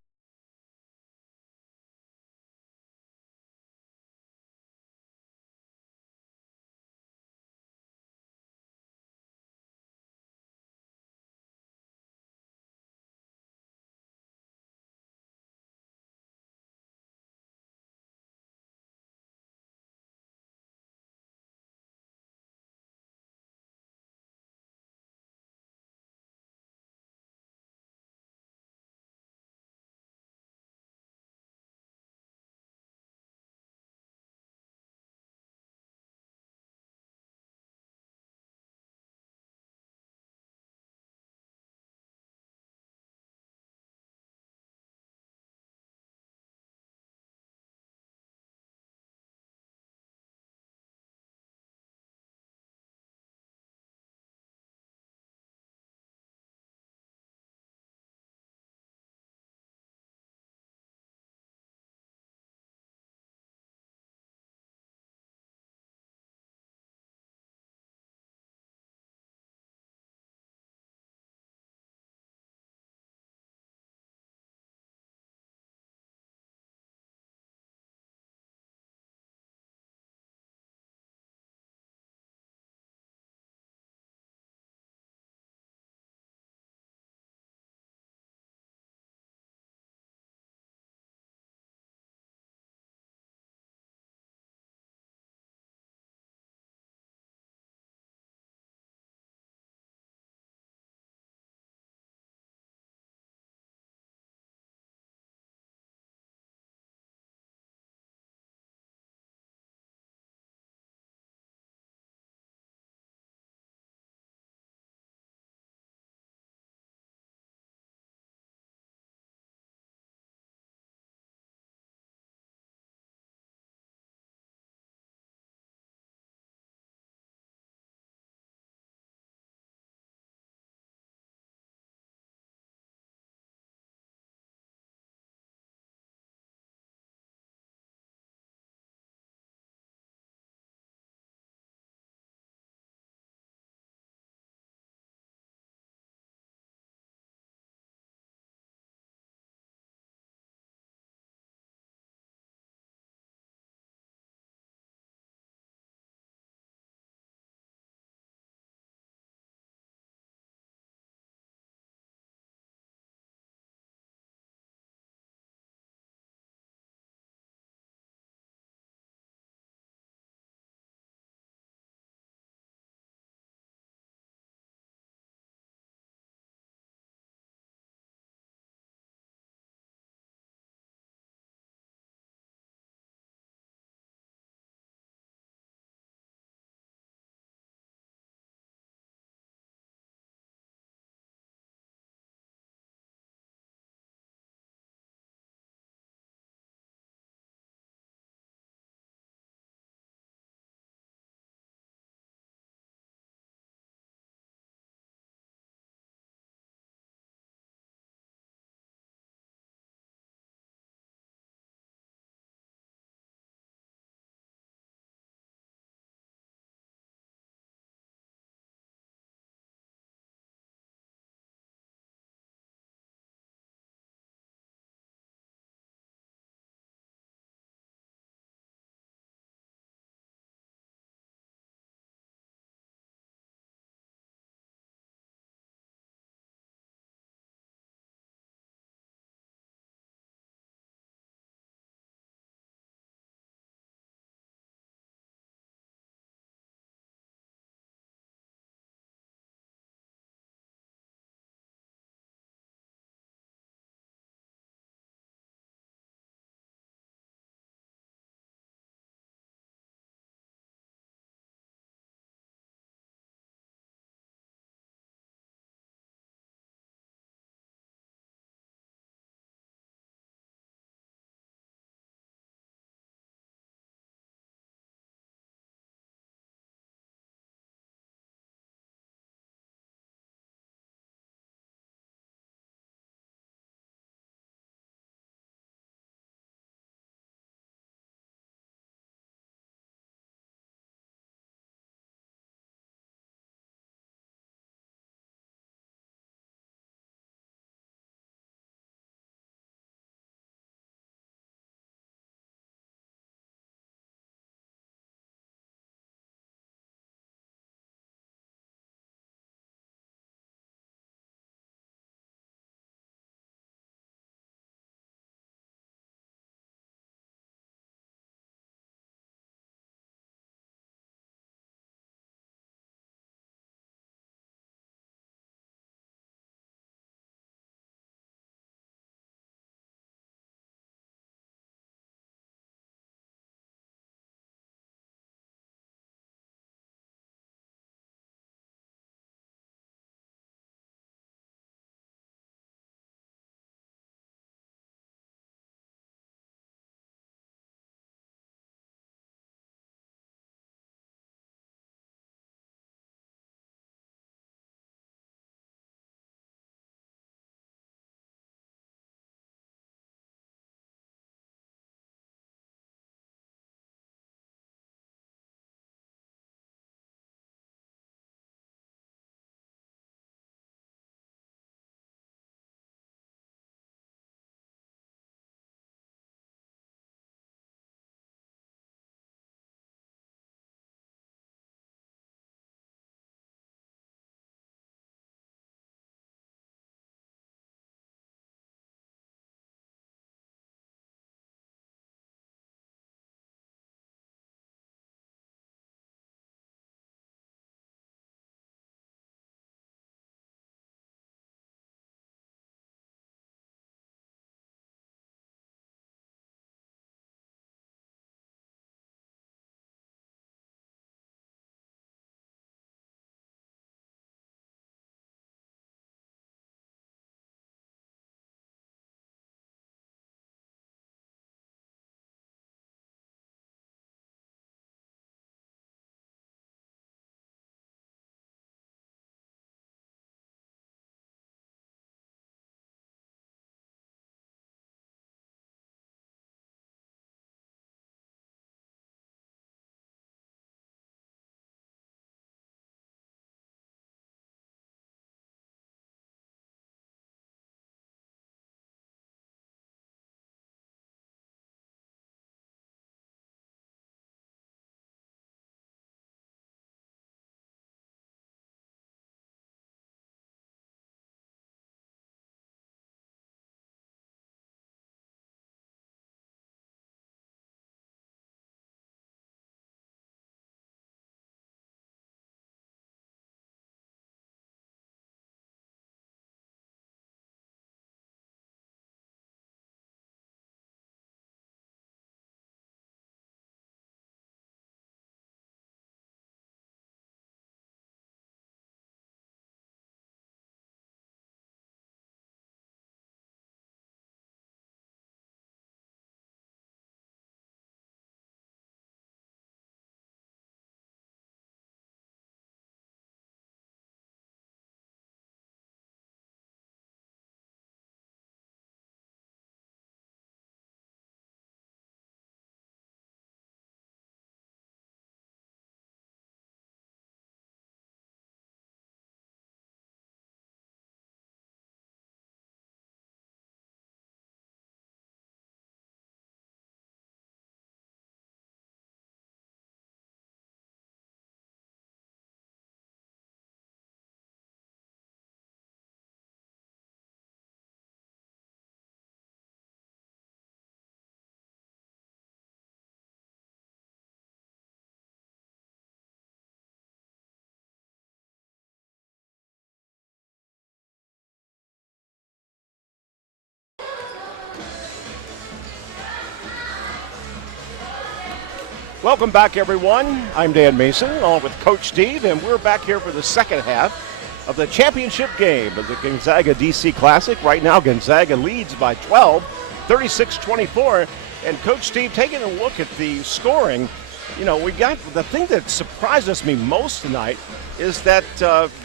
Welcome back, everyone. I'm Dan Mason, along with Coach Steve, and we're back here for the second half of the championship game of the Gonzaga DC Classic. Right now, Gonzaga leads by 12, 36-24. And Coach Steve, taking a look at the scoring, you know, we got the thing that surprises me most tonight is that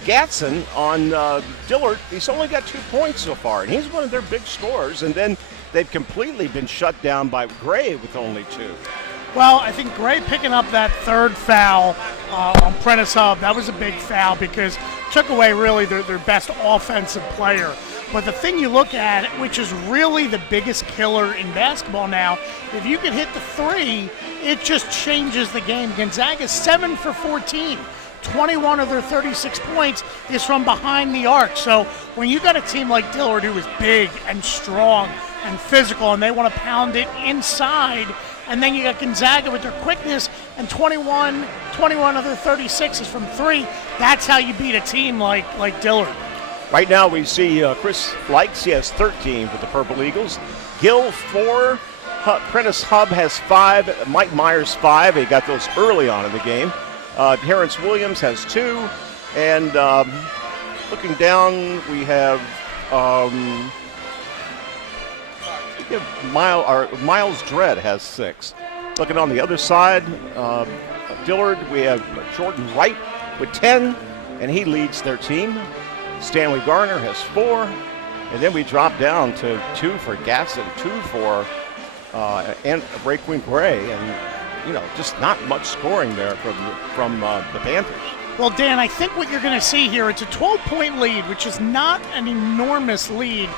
Gatson on Dillard, he's only got 2 points so far, and he's one of their big scorers. And then they've completely been shut down by Gray with only 2. Well, I think Gray picking up that third foul on Prentice Hub, that was a big foul because took away really their best offensive player. But the thing you look at, which is really the biggest killer in basketball now, if you can hit the 3, it just changes the game. Gonzaga's 7 for 14. 21 of their 36 points is from behind the arc. So when you got a team like Dillard who is big and strong and physical and they want to pound it inside, and then you got Gonzaga with their quickness, and 21 of their 36 is from 3. That's how you beat a team like Dillard. Right now we see Chris Likes, he has 13 for the Purple Eagles. Gill, 4. Prentice Hub has 5. Mike Myers, 5. He got those early on in the game. Terrence Williams has 2. And looking down, we have Miles Dredd has 6. Looking on the other side, Dillard, we have Jordan Wright with 10, and he leads their team. Stanley Garner has 4, and then we drop down to 2 for Gatson, 2 for Raekwon Gray, and you know, just not much scoring there from the Panthers. Well, Dan, I think what you're going to see here, it's a 12-point lead, which is not an enormous lead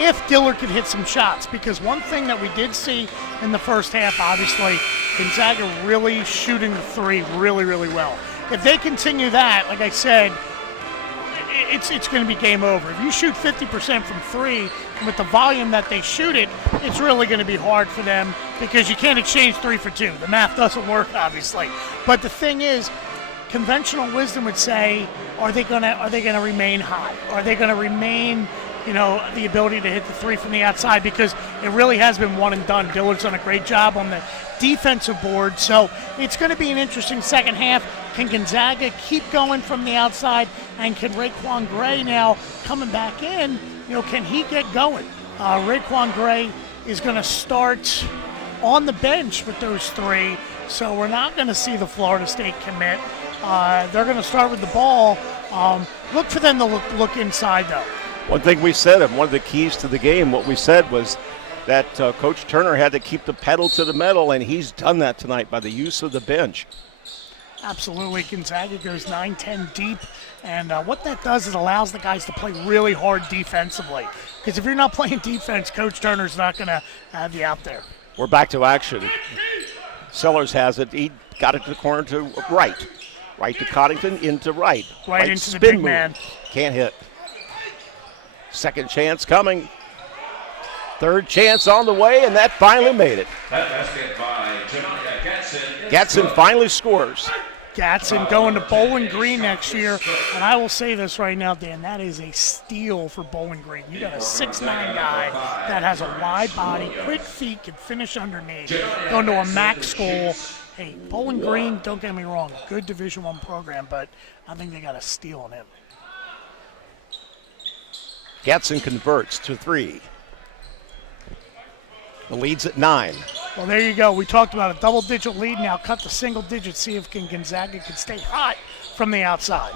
if Dillard could hit some shots, because one thing that we did see in the first half, obviously, Gonzaga really shooting the 3 really, really well. If they continue that, like I said, it's going to be game over. If you shoot 50% from 3, and with the volume that they shoot it, it's really going to be hard for them because you can't exchange 3 for 2. The math doesn't work, obviously. But the thing is, conventional wisdom would say, are they going to remain high? Are they going to remain, you know, the ability to hit the 3 from the outside? Because it really has been one and done. Dillard's done a great job on the defensive board. So it's going to be an interesting second half. Can Gonzaga keep going from the outside? And can Raekwon Gray now coming back in, you know, can he get going? Raekwon Gray is going to start on the bench with those 3. So we're not going to see the Florida State commit. They're going to start with the ball. Look for them to look inside, though. One thing we said, and one of the keys to the game, what we said was that Coach Turner had to keep the pedal to the metal, and he's done that tonight by the use of the bench. Absolutely. Gonzaga goes 9-10 deep, and what that does is allows the guys to play really hard defensively. Because if you're not playing defense, Coach Turner's not going to have you out there. We're back to action. Sellers has it. He got it to the corner to right. Right to Coddington, into right. Right into the big move. man. Can't hit. Second chance coming. Third chance on the way, and that finally made it. That basket by Gatson. Gatson finally scores. Gatson going to Bowling Green next year, and I will say this right now, Dan, that is a steal for Bowling Green. You got a 6'9" guy that has a wide body, quick feet, can finish underneath, going to a MAC school. Hey, Bowling Green, don't get me wrong, good Division I program, but I think they got a steal on him. Gatson converts to 3. The lead's at 9. Well, there you go. We talked about a double-digit lead. Now cut to single digits. See if Gonzaga can stay hot from the outside.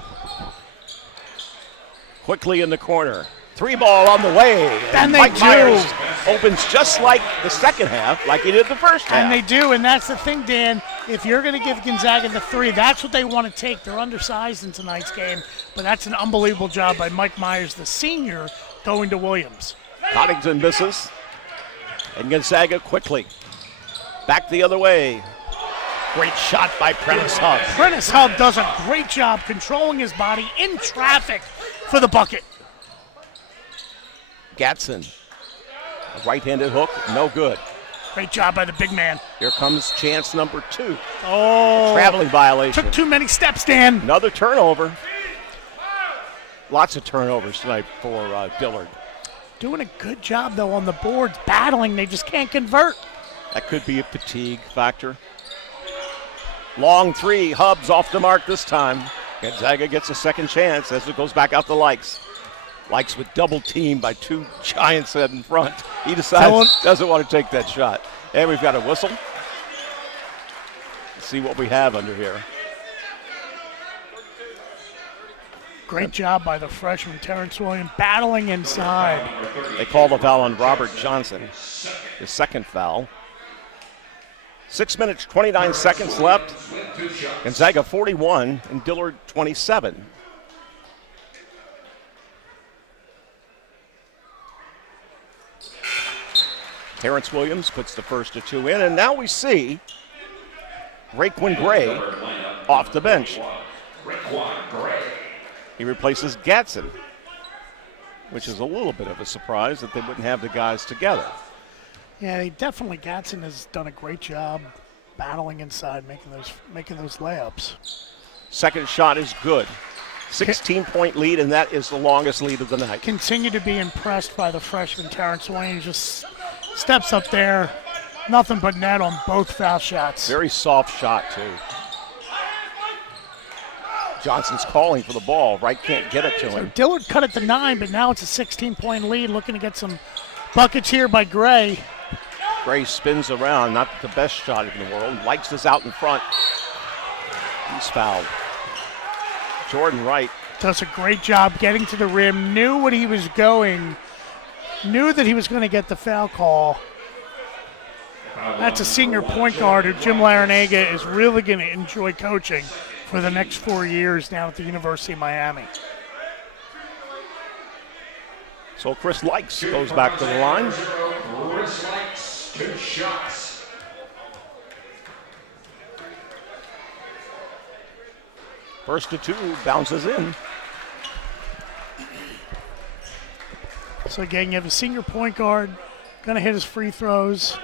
Quickly in the corner. 3 ball on the way. And Mike they do. Myers opens just like the second half, like he did the first half. And they do, and that's the thing, Dan. If you're going to give Gonzaga the 3, that's what they want to take. They're undersized in tonight's game, but that's an unbelievable job by Mike Myers, the senior, going to Williams. Coddington misses. And Gonzaga quickly back the other way. Great shot by Prentice Hub. Prentice Hub does a great job controlling his body in traffic for the bucket. Gatson, a right-handed hook, no good. Great job by the big man. Here comes chance number 2. Oh, Traveling violation. took too many steps, Dan. Another turnover. Lots of turnovers tonight for Dillard. Doing a good job, though, on the boards, battling. They just can't convert. That could be a fatigue factor. Long three, Hubbs off the mark this time. Gonzaga gets a second chance as it goes back out to Likes. Likes with double team by two giants in front. He decides doesn't want to take that shot. And we've got a whistle. Let's see what we have under here. Great job by the freshman, Terrence Williams, battling inside. They call the foul on Robert Johnson, his second foul. 6 minutes, 29 seconds left. Gonzaga 41 and Dillard 27. Terrence Williams puts the first of two in, and now we see Raekwon Gray off the bench. He replaces Gatson, which is a little bit of a surprise that they wouldn't have the guys together. Yeah, Gatson has done a great job battling inside, making those layups. Second shot is good. 16-point lead, and that is the longest lead of the night. Continue to be impressed by the freshman, Terrence Williams. Just steps up there, nothing but net on both foul shots. Very soft shot, too. Johnson's calling for the ball. Wright can't get it to him. Dillard cut it to 9, but now it's a 16-point lead. Looking to get some buckets here by Gray. Gray spins around, not the best shot in the world. Likes is out in front. He's fouled. Jordan Wright does a great job getting to the rim, knew what he was going, knew that he was going to get the foul call. That's a senior point guard who Jim Larinaga is really going to enjoy coaching for the next 4 years down at the University of Miami. So Chris Likes goes back to the line. Chris Likes, 2 shots. First of two, bounces in. So again, you have a senior point guard going to hit his free throws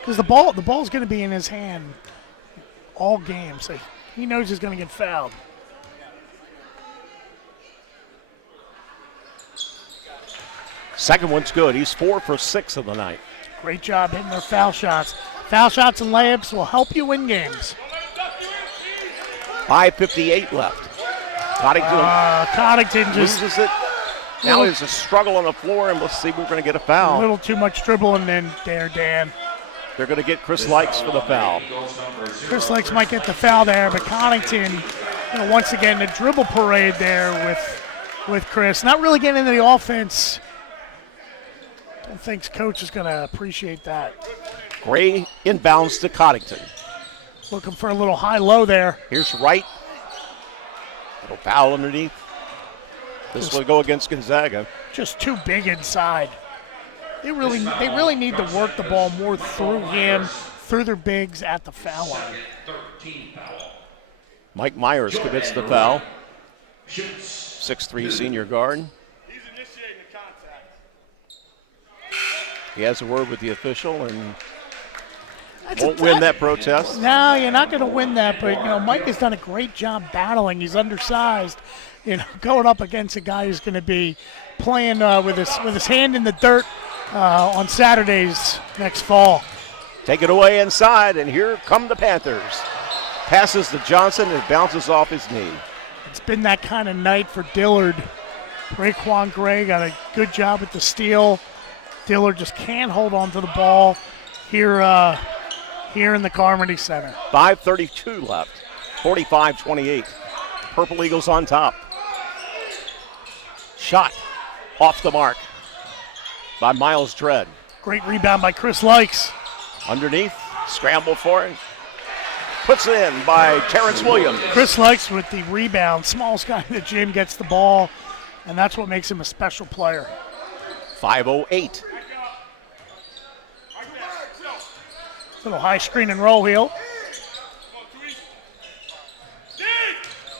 because the ball's going to be in his hand all game. So he knows he's going to get fouled. Second one's good. He's 4 for 6 of the night. Great job hitting their foul shots. Foul shots and layups will help you win games. 5:58 left. Coddington just loses it. Now there's a struggle on the floor, and we'll see if we're going to get a foul. A little too much dribbling in there, Dan. They're going to get Chris Likes for the foul. Chris Likes might get the foul there, but Coddington, once again, the dribble parade there with Chris. Not really getting into the offense. Don't think coach is going to appreciate that. Gray inbounds to Coddington. Looking for a little high-low there. Here's Wright. Little foul underneath. This will go against Gonzaga. Just too big inside. They really need to work the ball more through him, through their bigs at the foul line. Mike Myers commits the foul. 6'3" senior guard. He's initiating the contact. He has a word with the official and won't win that protest. No, you're not going to win that, but Mike has done a great job battling. He's undersized, going up against a guy who's going to be playing with his hand in the dirt on Saturdays next fall. Take it away inside, and here come the Panthers. Passes to Johnson and bounces off his knee. It's been that kind of night for Dillard. Raekwon Gray got a good job at the steal. Dillard just can't hold on to the ball here in the Carmody Center. 5:32 left. 45-28. Purple Eagles on top. Shot off the mark by Miles Dredd. Great rebound by Chris Likes. Underneath, scramble for it. Puts it in by Terrence Williams. Chris Likes with the rebound. Smallest guy in the gym gets the ball, and that's what makes him a special player. 5:08. Little high screen and roll heel.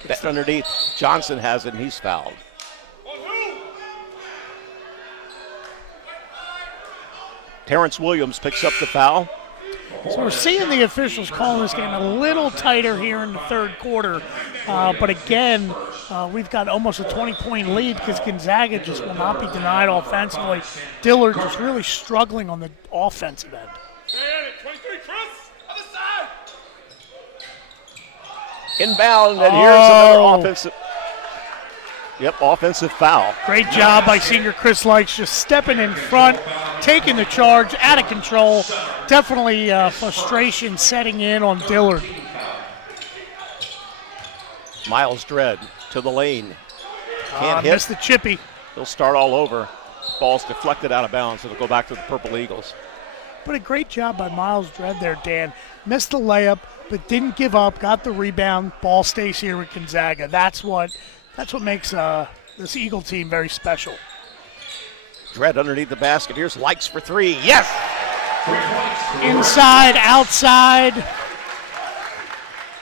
That's underneath. Johnson has it, and he's fouled. Terrence Williams picks up the foul. So we're seeing the officials calling this game a little tighter here in the third quarter. But again, we've got almost a 20-point lead because Gonzaga just will not be denied offensively. Dillard just really struggling on the offensive end. 23, Chris, other side. Inbound, and here's another offensive. Yep, offensive foul. Great job by senior Chris Likes, just stepping in front, taking the charge, out of control. Definitely frustration setting in on Dillard. Miles Dredd to the lane. Can't hit. Missed the chippy. He'll start all over. Ball's deflected out of bounds. It'll go back to the Purple Eagles. But a great job by Miles Dredd there, Dan. Missed the layup, but didn't give up, got the rebound. Ball stays here with Gonzaga. That's what makes this Eagle team very special. Dredd underneath the basket. Here's Likes for three. Yes! Inside, outside.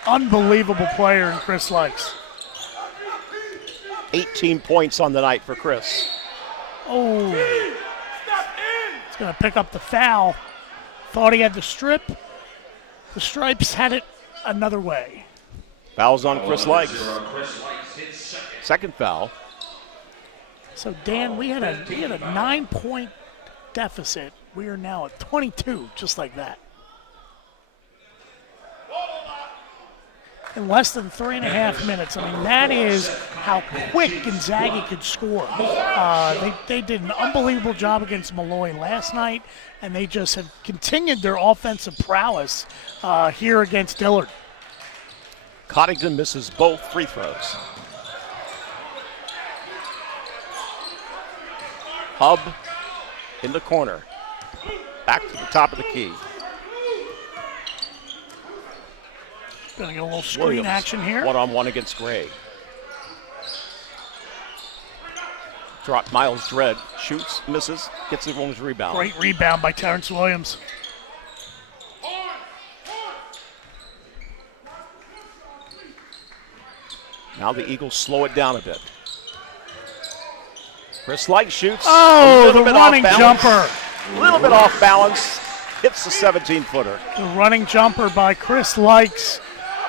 Unbelievable player in Chris Likes. 18 points on the night for Chris. Oh, he's going to pick up the foul. Thought he had the strip. The Stripes had it another way. Foul's on Chris Likes. Second foul. So, Dan, we had a 9-point deficit. We are now at 22, just like that. In less than 3.5 minutes. I mean, that is how quick Gonzaga could score. They did an unbelievable job against Malloy last night, and they just have continued their offensive prowess here against Dillard. Coddington misses both free throws. Hub in the corner. Back to the top of the key. Gonna get a little screen Williams, action here. One-on-one against Gray. Drop Miles Dredd. Shoots, misses, gets everyone's rebound. Great rebound by Terrence Williams. Now the Eagles slow it down a bit. Chris Light shoots. Oh, the running jumper. A little bit off balance. Hits the 17-footer. The running jumper by Chris Likes,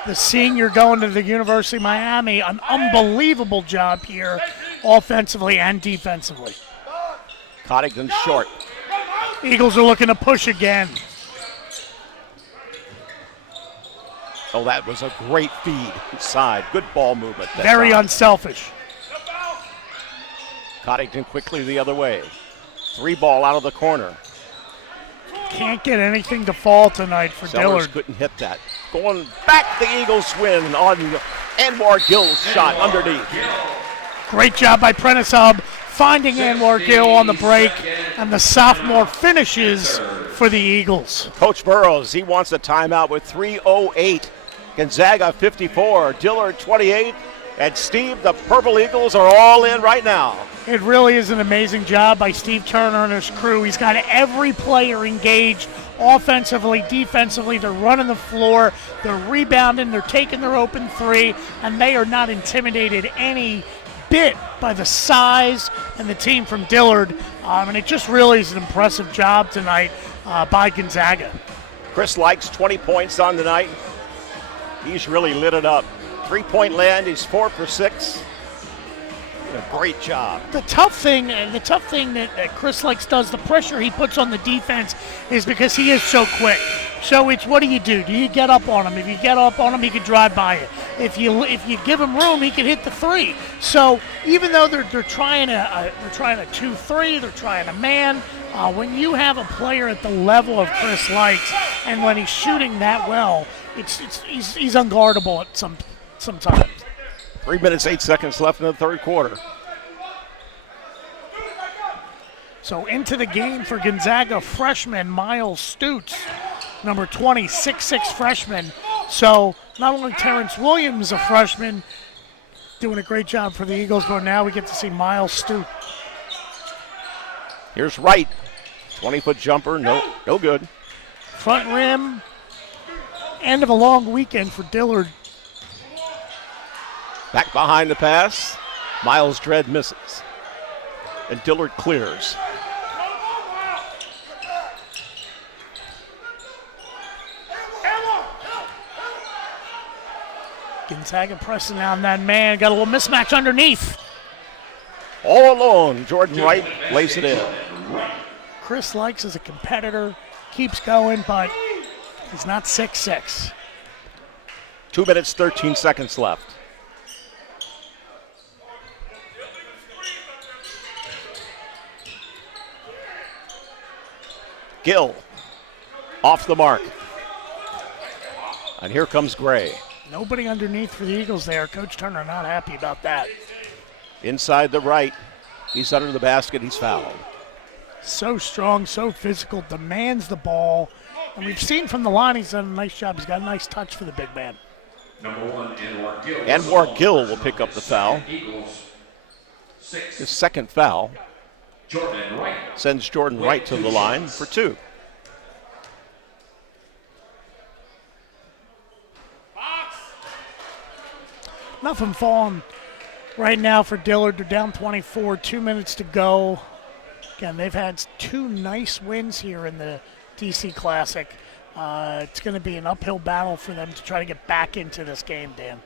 the senior going to the University of Miami. An unbelievable job here, offensively and defensively. Coddington short. Eagles are looking to push again. Oh, that was a great feed inside. Good ball movement. Very unselfish. Coddington quickly the other way. 3-ball out of the corner. Can't get anything to fall tonight for Sellers Dillard. couldn't hit that. Going back, the Eagles win on Anwar Gill's shot underneath. Great job by Prentice Hub, finding Anwar Gill on the break, and the sophomore finishes for the Eagles. Coach Burrows, he wants a timeout with 3:08. Gonzaga 54, Dillard 28, and Steve, the Purple Eagles are all in right now. It really is an amazing job by Steve Turner and his crew. He's got every player engaged offensively, defensively. They're running the floor, they're rebounding, they're taking their open three, and they are not intimidated any bit by the size and the team from Dillard. And it just really is an impressive job tonight by Gonzaga. Chris Likes 20 points on the night. He's really lit it up. 3-point land, he's 4 for 6. A great job. The tough thing that Chris Likes does, the pressure he puts on the defense, is because he is so quick. So it's, what do? Do you get up on him? If you get up on him, he can drive by it. If you give him room, he can hit the three. So even though they're trying a 2-3, they're trying a man. When you have a player at the level of Chris Likes, and when he's shooting that well, he's unguardable at sometimes. 3 minutes, 8 seconds left in the third quarter. So into the game for Gonzaga, freshman Miles Stutz, number 20, 6'6" freshman. So not only Terrence Williams, a freshman, doing a great job for the Eagles, but now we get to see Miles Stutz. Here's Wright. 20-foot jumper, no good. Front rim, end of a long weekend for Dillard. Back behind the pass. Miles Dredd misses. And Dillard clears. Gonzaga pressing down that man. Got a little mismatch underneath. All alone, Jordan Wright lays it in. Chris Likes is a competitor, keeps going, but he's not 6'6". 2 minutes, 13 seconds left. Gill off the mark. And here comes Gray. Nobody underneath for the Eagles there. Coach Turner not happy about that. Inside the right. He's under the basket. He's fouled. So strong, so physical, demands the ball. And we've seen from the line he's done a nice job. He's got a nice touch for the big man. Number 1, Anwar Gill. Anwar Gill will pick up the foul. Eagles, 6. His second foul Jordan Wright. sends Jordan Wright to the line for 2. Nothing falling right now for Dillard. They're down 24, 2 minutes to go. Again, they've had 2 nice wins here in the DC Classic. It's going to be an uphill battle for them to try to get back into this game, Dan.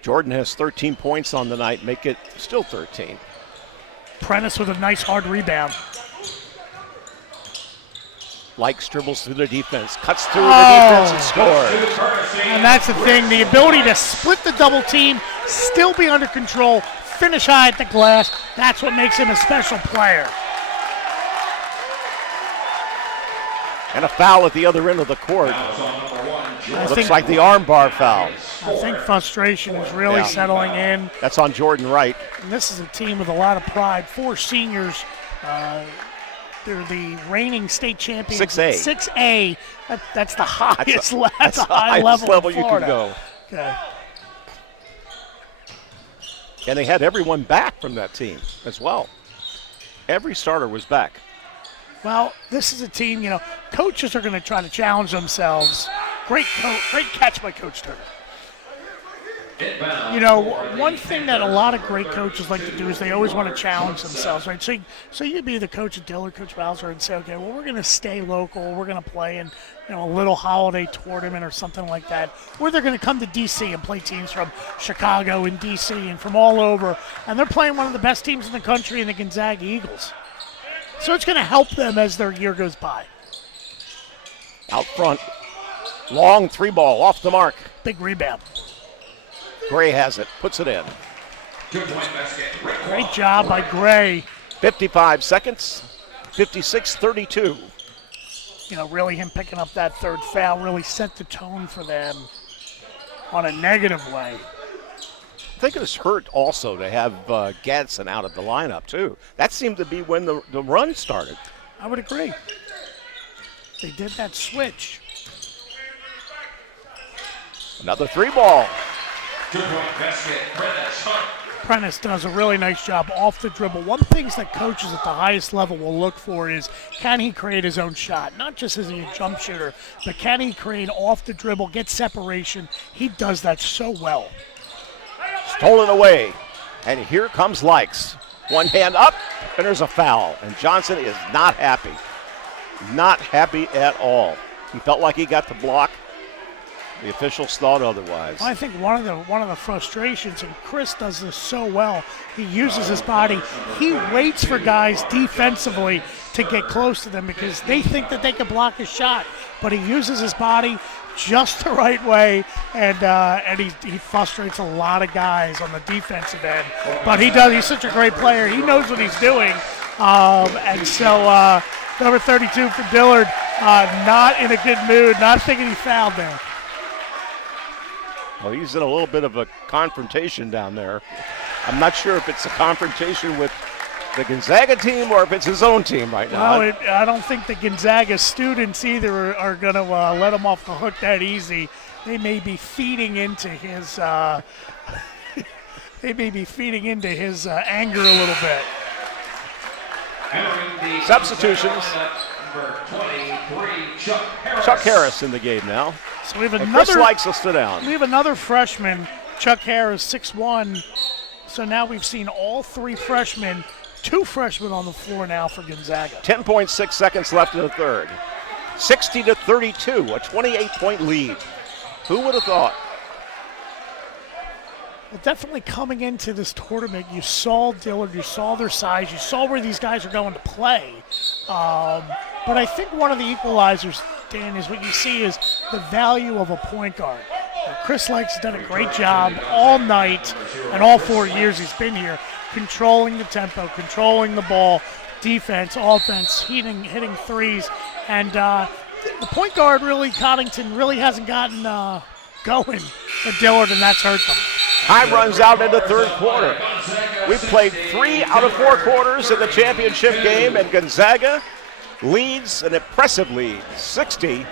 Jordan has 13 points on the night, make it still 13. Prentice with a nice hard rebound. Likes dribbles through the defense, cuts through the defense and scores. And that's the thing, the ability to split the double team, still be under control, finish high at the glass. That's what makes him a special player. And a foul at the other end of the court. Looks like the armbar foul. I think frustration is really settling in. That's on Jordan Wright. And this is a team with a lot of pride. 4 seniors. They're the reigning state champions. 6A. 6A. That's the highest. That's a the high highest level you Florida. can go. Okay. And they had everyone back from that team as well. Every starter was back. Well, this is a team, coaches are going to try to challenge themselves. Great catch by Coach Turner. One thing that a lot of great coaches like to do is they always want to challenge themselves, right? So you'd be the coach at Dillard, Coach Bowser, and say, okay, well, we're going to stay local. We're going to play in, a little holiday tournament or something like that. Or they're going to come to D.C. and play teams from Chicago and D.C. and from all over. And they're playing one of the best teams in the country in the Gonzaga Eagles. So it's going to help them as their year goes by. Out front, long 3-ball off the mark. Big rebound. Gray has it, puts it in. Great job by Gray. 55 seconds, 56-32. Really him picking up that third foul really set the tone for them on a negative way. I think it was hurt also to have Gadsden out of the lineup, too. That seemed to be when the run started. I would agree. They did that switch. Another 3-ball. Prentice does a really nice job off the dribble. One of the things that coaches at the highest level will look for is, can he create his own shot? Not just as a jump shooter, but can he create off the dribble, get separation? He does that so well. Stolen away, and here comes Likes. One hand up, and there's a foul, and Johnson is not happy. Not happy at all. He felt like he got the block. The officials thought otherwise. I think one of the frustrations, and Chris does this so well, he uses his body. He waits for guys defensively to get close to them because they think that they can block his shot, but he uses his body just the right way, and he frustrates a lot of guys on the defensive end. But he's such a great player. He knows what he's doing, and so number 32 for Dillard, not in a good mood, not thinking he fouled there. Well, he's in a little bit of a confrontation down there. I'm not sure if it's a confrontation with the Gonzaga team or if it's his own team right now. Well, I don't think the Gonzaga students either are going to let him off the hook that easy. They may be feeding into his anger a little bit. Substitutions. Number 23, Chuck Harris in the game now. So we have And Chris another. Likes will sit down. We have another freshman, Chuck Harris, 6'1". So now we've seen all 3 freshmen, 2 freshmen on the floor now for Gonzaga. 10.6 seconds left in the third. 60-32, a 28-point lead. Who would have thought? Well, definitely coming into this tournament, you saw Dillard, you saw their size, you saw where these guys are going to play. But I think one of the equalizers, Dan, is what you see is the value of a point guard. Chris Likes has done a great job all night and all 4 years he's been here, controlling the tempo, controlling the ball, defense, offense, hitting threes. And the point guard, really, Coddington, really hasn't gotten going at Dillard, and that's hurt them. Time runs out in the third quarter. We've played 3 out of 4 quarters in the championship game, and Gonzaga leads an impressive lead, 60.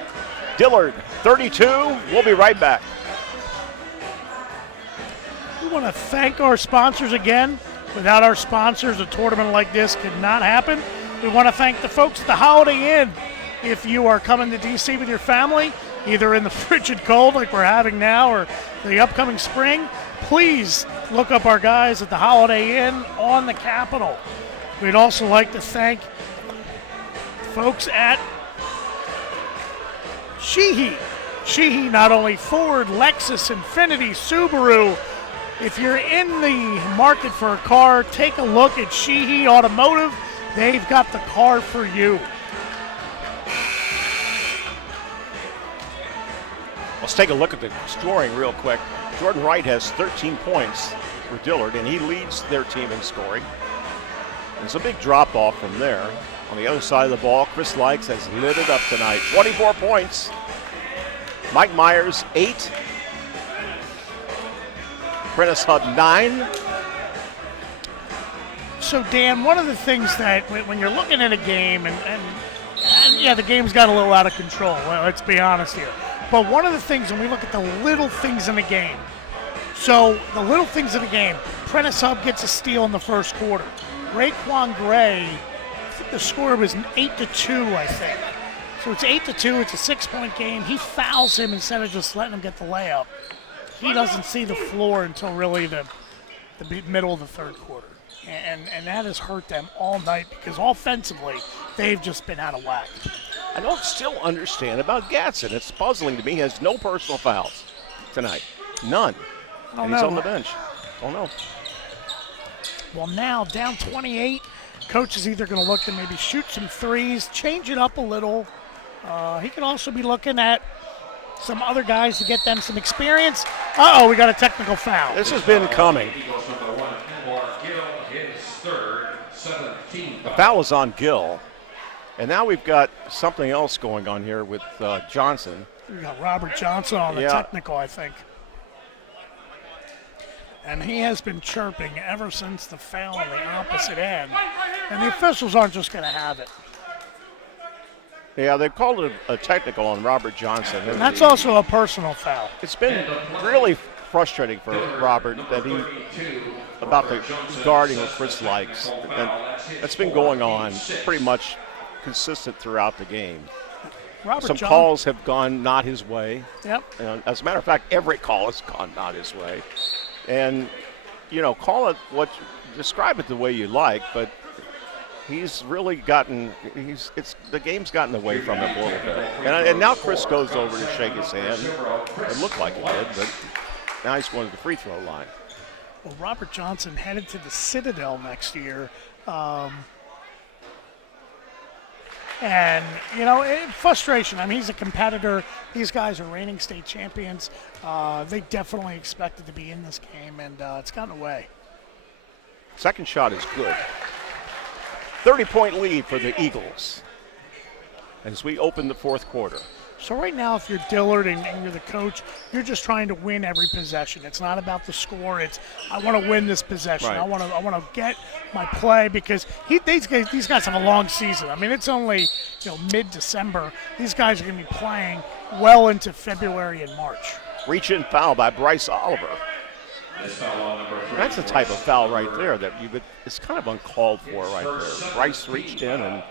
Dillard, 32. We'll be right back. We want to thank our sponsors again. Without our sponsors, a tournament like this could not happen. We want to thank the folks at the Holiday Inn. If you are coming to D.C. with your family, either in the frigid cold like we're having now or the upcoming spring, please look up our guys at the Holiday Inn on the Capitol. We'd also like to thank folks at Sheehy. Sheehy, not only Ford, Lexus, Infiniti, Subaru. If you're in the market for a car, take a look at Sheehy Automotive. They've got the car for you. Let's take a look at the scoring real quick. Jordan Wright has 13 points for Dillard, and he leads their team in scoring. There's a big drop-off from there. On the other side of the ball, Chris Likes has lit it up tonight. 24 points. Mike Myers, 8. Prentice Hub, 9. So, Dan, one of the things that when you're looking at a game, and yeah, the game's got a little out of control, well, let's be honest here. But one of the things, when we look at the little things in the game, so the little things in the game, Prentice Hub gets a steal in the first quarter. Raekwon Gray, I think the score was 8-2, I think. So it's 8-2, it's a 6-point game. He fouls him instead of just letting him get the layup. He doesn't see the floor until really the middle of the third quarter. And that has hurt them all night because offensively, they've just been out of whack. I don't still understand about Gatson. It's puzzling to me. He has no personal fouls tonight. None. And he's on the bench. Don't know. Well, now down 28, coach is either going to look to maybe shoot some threes, change it up a little. He could also be looking at some other guys to get them some experience. Uh-oh, we got a technical foul. This has been coming. The foul is on Gill. And now we've got something else going on here with Johnson. We got Robert Johnson on the technical, I think. And he has been chirping ever since the foul on the opposite end. And the officials aren't just going to have it. Yeah, they called it a technical on Robert Johnson. And that's also a personal foul. It's been really frustrating for Robert that about the guarding of Chris Likes. And that's been going on pretty much consistent throughout the game. Some calls have gone not his way. Yep. And as a matter of fact, every call has gone not his way. And, call it describe it the way you like, but he's really the game's gotten away from him a little bit. And now Chris goes over to shake his hand. It looked like he did, but now he's going to the free throw line. Well, Robert Johnson headed to the Citadel next year. And, frustration. I mean, he's a competitor. These guys are reigning state champions. They definitely expected to be in this game, and it's gotten away. Second shot is good. 30-point lead for the Eagles as we open the fourth quarter. So right now, if you're Dillard and you're the coach, you're just trying to win every possession. It's not about the score. It's I want to win this possession. Right. I want to get my play because these guys have a long season. I mean, it's only mid-December. These guys are going to be playing well into February and March. Reach-in foul by Bryce Oliver. That's the type of foul right there that it's kind of uncalled for right there. Bryce reached in and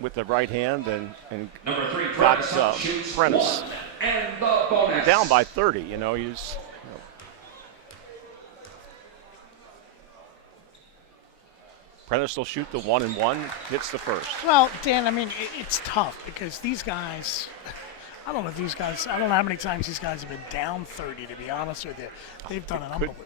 with the right hand and got Prentice. You're down by 30, Prentice will shoot the 1-and-1, hits the first. Well, Dan, I mean, it's tough because these guys, I don't know how many times these guys have been down 30, to be honest with you. They've done an unbelievable.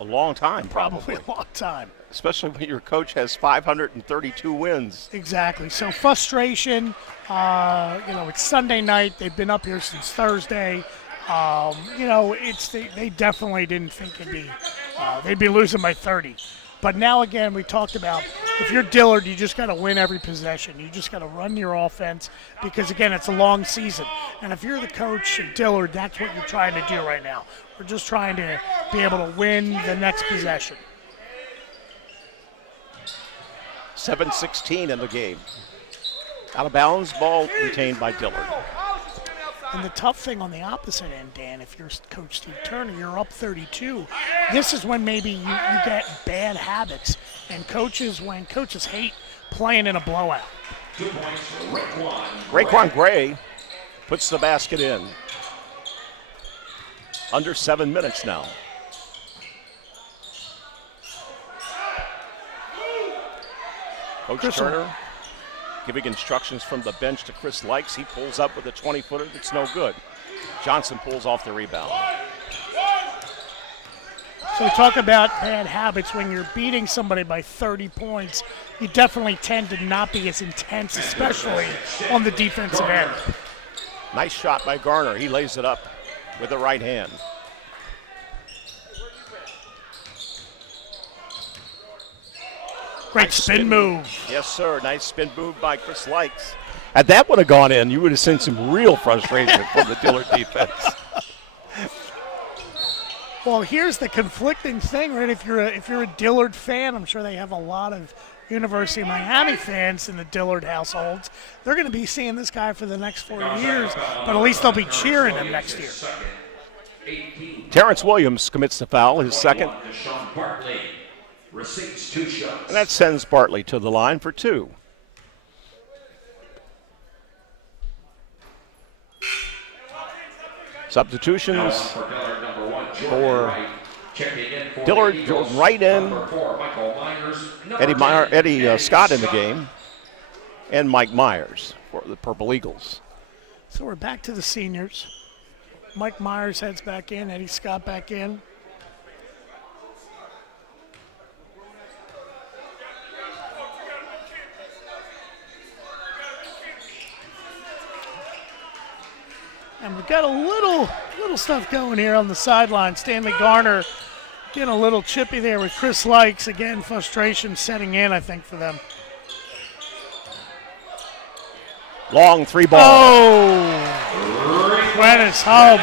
A long time, probably a long time. Especially when your coach has 532 wins. Exactly. So frustration. It's Sunday night. They've been up here since Thursday. They definitely didn't think they'd be losing by 30. But now again, we talked about if you're Dillard, you just got to win every possession. You just got to run your offense because again, it's a long season. And if you're the coach at Dillard, that's what you're trying to do right now. We're just trying to be able to win the next possession. 7:16 in the game. Out of bounds, ball retained by Dillard. And the tough thing on the opposite end, Dan, if you're Coach Steve Turner, you're up 32. This is when maybe you get bad habits. And when coaches hate playing in a blowout. 2 points for Raekwon. Raekwon Gray puts the basket in. Under 7 minutes now. Coach Turner giving instructions from the bench to Chris Likes. He pulls up with a 20-footer that's no good. Johnson pulls off the rebound. So we talk about bad habits. When you're beating somebody by 30 points, you definitely tend to not be as intense, especially on the defensive end. Nice shot by Garner. He lays it up with the right hand. Great spin move. Yes, sir. Nice spin move by Chris Likes. Had that one have gone in, you would have seen some real frustration from the Dillard defense. Well, here's the conflicting thing, right? If you're a Dillard fan, I'm sure they have a lot of University of Miami fans in the Dillard households. They're going to be seeing this guy for the next 4 years, but at least they'll be cheering him next year. Terrence Williams commits the foul, his second. Receives 2 shots. And that sends Bartley to the line for 2. Substitutions for Dillard, Jordan Wright in, Eddie Scott in the game, and Mike Myers for the Purple Eagles. So we're back to the seniors. Mike Myers heads back in, Eddie Scott back in. And we've got a little stuff going here on the sideline. Stanley Garner getting a little chippy there with Chris Likes. Again, frustration setting in, I think, for them. Long 3-ball. Oh! Prentice Hub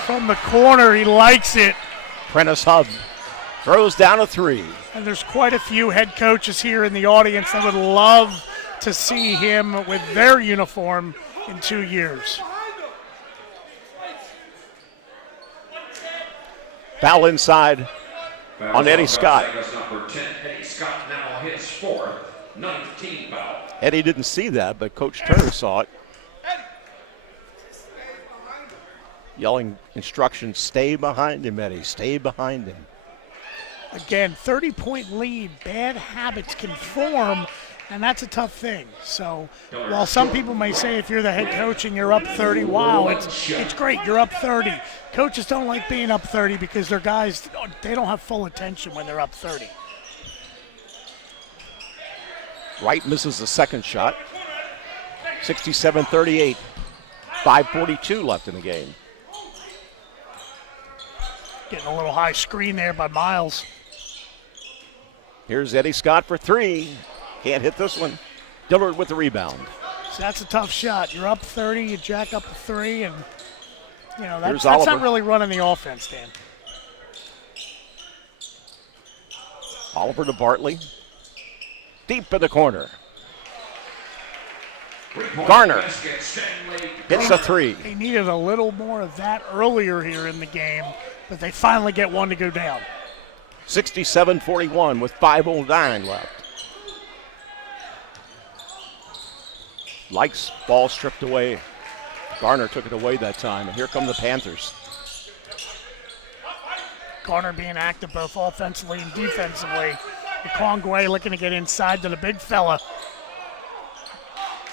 from the corner. He likes it. Prentice Hub throws down a 3. And there's quite a few head coaches here in the audience that would love to see him with their uniform in 2 years. Foul inside on Eddie Scott. Number 10, Eddie Scott now his 4th, 19th foul. Eddie didn't see that, but Coach Turner saw it. Yelling instructions, stay behind him, Eddie, stay behind him. Again, 30-point lead, bad habits can form, and that's a tough thing. So while some people may say if you're the head coach and you're up 30, wow, it's great, you're up 30. Coaches don't like being up 30 because their guys, they don't have full attention when they're up 30. Wright misses the second shot. 67-38. 5:42 left in the game. Getting a little high screen there by Miles. Here's Eddie Scott for 3. Can't hit this one. Dillard with the rebound. So that's a tough shot. You're up 30, you jack up a 3, and that's Oliver. not really running the offense, Dan. Oliver to Bartley. Deep in the corner. Garner hits a 3. They needed a little more of that earlier here in the game, but they finally get one to go down. 67-41 with 5:09 left. Likes ball stripped away. Garner took it away that time, and here come the Panthers. Garner being active both offensively and defensively. Okongwe looking to get inside to the big fella.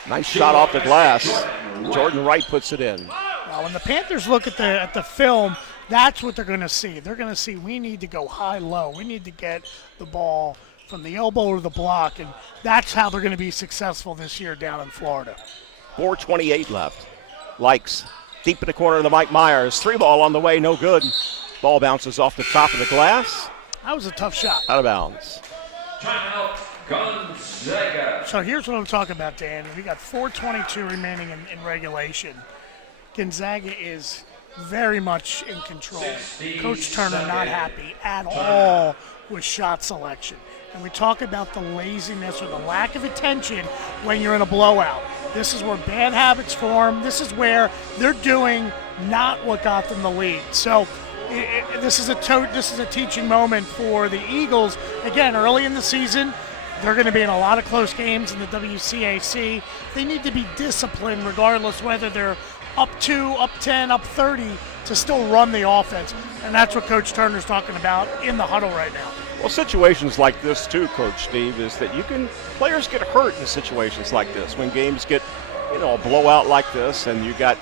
Nice shot off the glass. Jordan Wright puts it in. Now, when the Panthers look at the film, that's what they're going to see. They're going to see we need to go high-low. We need to get the ball from the elbow to the block, and that's how they're going to be successful this year down in Florida. 4:28 left. Likes Deep in the corner of the Mike Myers. 3-ball on the way, no good. Ball bounces off the top of the glass. That was a tough shot. Out of bounds. Timeout, Gonzaga. So here's what I'm talking about, Dan. We got 4:22 remaining in regulation. Gonzaga is very much in control. Coach Turner not happy at all with shot selection. And we talk about the laziness or the lack of attention when you're in a blowout. This is where bad habits form. This is where they're doing not what got them the lead. So this is a teaching moment for the Eagles. Again, early in the season, they're going to be in a lot of close games in the WCAC. They need to be disciplined regardless whether they're up 2, up 10, up 30 to still run the offense. And that's what Coach Turner's talking about in the huddle right now. Well, situations like this too, Coach Steve, is that players get hurt in situations like this. When games get, a blowout like this, and you got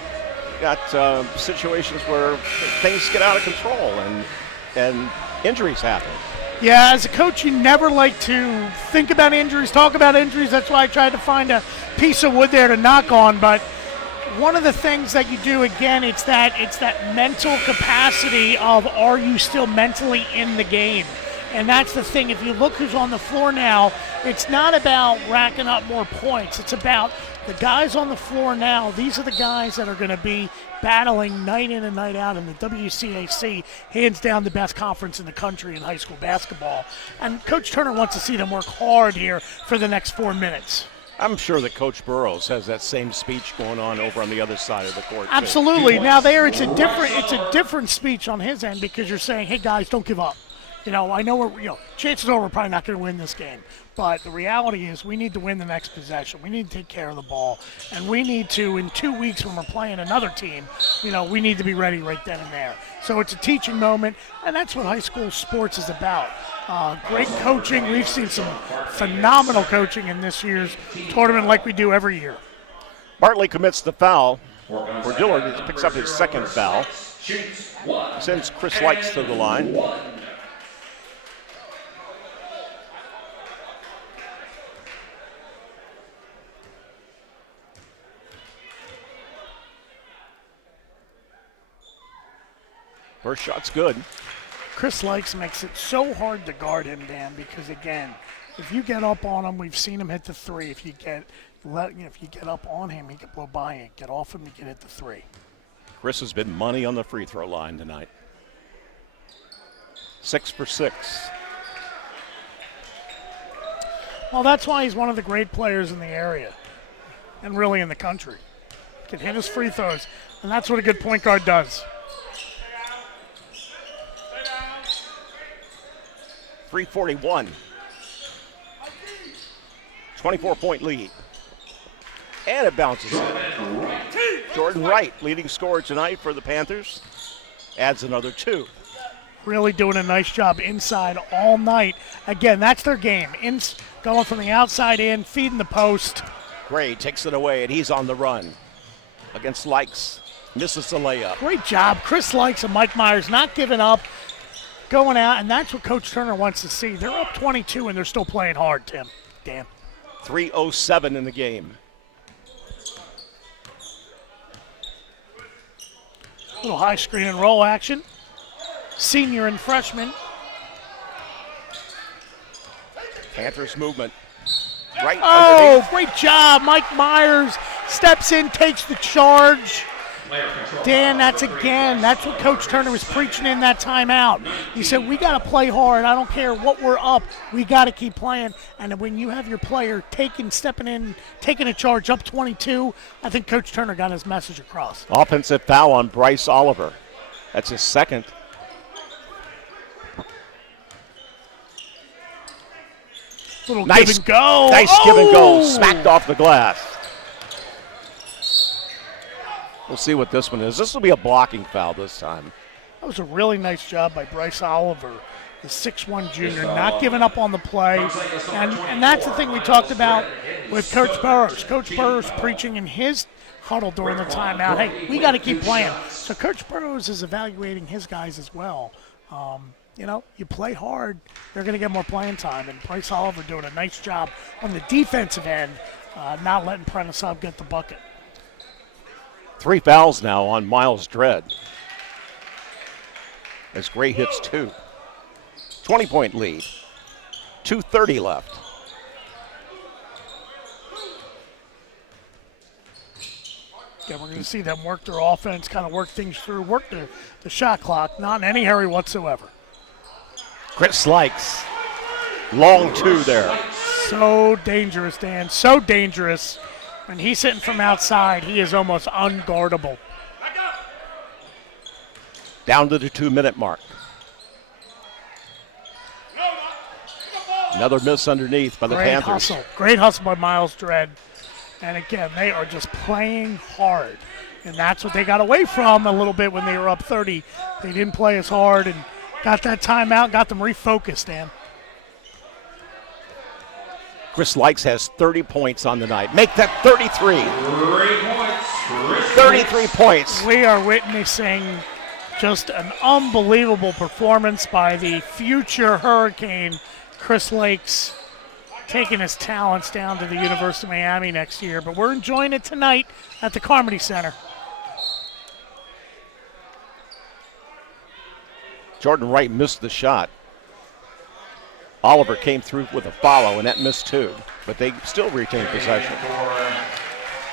situations where things get out of control and injuries happen. Yeah, as a coach, you never like to think about injuries, talk about injuries. That's why I tried to find a piece of wood there to knock on. But one of the things that you do, again, it's that mental capacity of, are you still mentally in the game? And that's the thing. If you look who's on the floor now, it's not about racking up more points. It's about the guys on the floor now. These are the guys that are going to be battling night in and night out in the WCAC, hands down the best conference in the country in high school basketball. And Coach Turner wants to see them work hard here for the next 4 minutes. I'm sure that Coach Burrows has that same speech going on over on the other side of the court. Absolutely. Now there, it's a different speech on his end, because you're saying, hey guys, don't give up. I know chances are we're probably not going to win this game, but the reality is we need to win the next possession. We need to take care of the ball, and we need to, in 2 weeks when we're playing another team, we need to be ready right then and there. So it's a teaching moment, and that's what high school sports is about. Great coaching. We've seen some phenomenal coaching in this year's tournament like we do every year. Bartley commits the foul. For Dillard, he picks up his second foul. Sends Chris Likes to the line. First shot's good. Chris Likes makes it so hard to guard him, Dan, because again, if you get up on him, we've seen him hit the three. If you get up on him, he can blow by it. Get off him, he can hit the three. Chris has been money on the free throw line tonight. 6 for 6. Well, that's why he's one of the great players in the area and really in the country. Can hit his free throws, and that's what a good point guard does. 3:41. 24-point lead. And it bounces in. Jordan Wright, leading scorer tonight for the Panthers, adds another 2. Really doing a nice job inside all night. Again, that's their game. Going from the outside in, feeding the post. Gray takes it away, and he's on the run against Likes. Misses the layup. Great job. Chris Likes and Mike Myers not giving up, going out, and that's what Coach Turner wants to see. They're up 22, and they're still playing hard, Tim. Dan. 3:07 in the game. Little high screen and roll action. Senior and freshman. Panthers movement. Right underneath. Great job. Mike Myers steps in, takes the charge. Dan, that's what Coach Turner was preaching in that timeout. He said, we got to play hard. I don't care what we're up. We got to keep playing. And when you have your player stepping in, taking a charge up 22, I think Coach Turner got his message across. Offensive foul on Bryce Oliver. That's his second. Little give and go. Nice give and go. Smacked off the glass. We'll see what this one is. This will be a blocking foul this time. That was a really nice job by Bryce Oliver, the 6'1 junior, not giving up on the play. And that's the thing we talked about with Coach Burrows. Coach Burrows preaching in his huddle during the timeout, hey, we got to keep playing. So Coach Burrows is evaluating his guys as well. You play hard, they're going to get more playing time. And Bryce Oliver doing a nice job on the defensive end, not letting Prentice get the bucket. 3 fouls now on Miles Dredd as Gray hits 2. 20-point lead. 2:30 left. Again, we're going to see them work their offense, kind of work things through, work the shot clock, not in any hurry whatsoever. Chris Likes. Long 2 there. So dangerous, Dan. So dangerous. When he's hitting from outside, he is almost unguardable. Down to the 2-minute mark. Another miss underneath by the Panthers. Great hustle by Miles Dredd. And again, they are just playing hard. And that's what they got away from a little bit when they were up 30. They didn't play as hard and got that timeout, got them refocused, Dan. Chris Likes has 30 points on the night. Make that 33. 33 points. We are witnessing just an unbelievable performance by the future Hurricane, Chris Lakes, taking his talents down to the University of Miami next year. But we're enjoying it tonight at the Carmody Center. Jordan Wright missed the shot. Oliver came through with a follow, and that missed 2. But they still retain possession.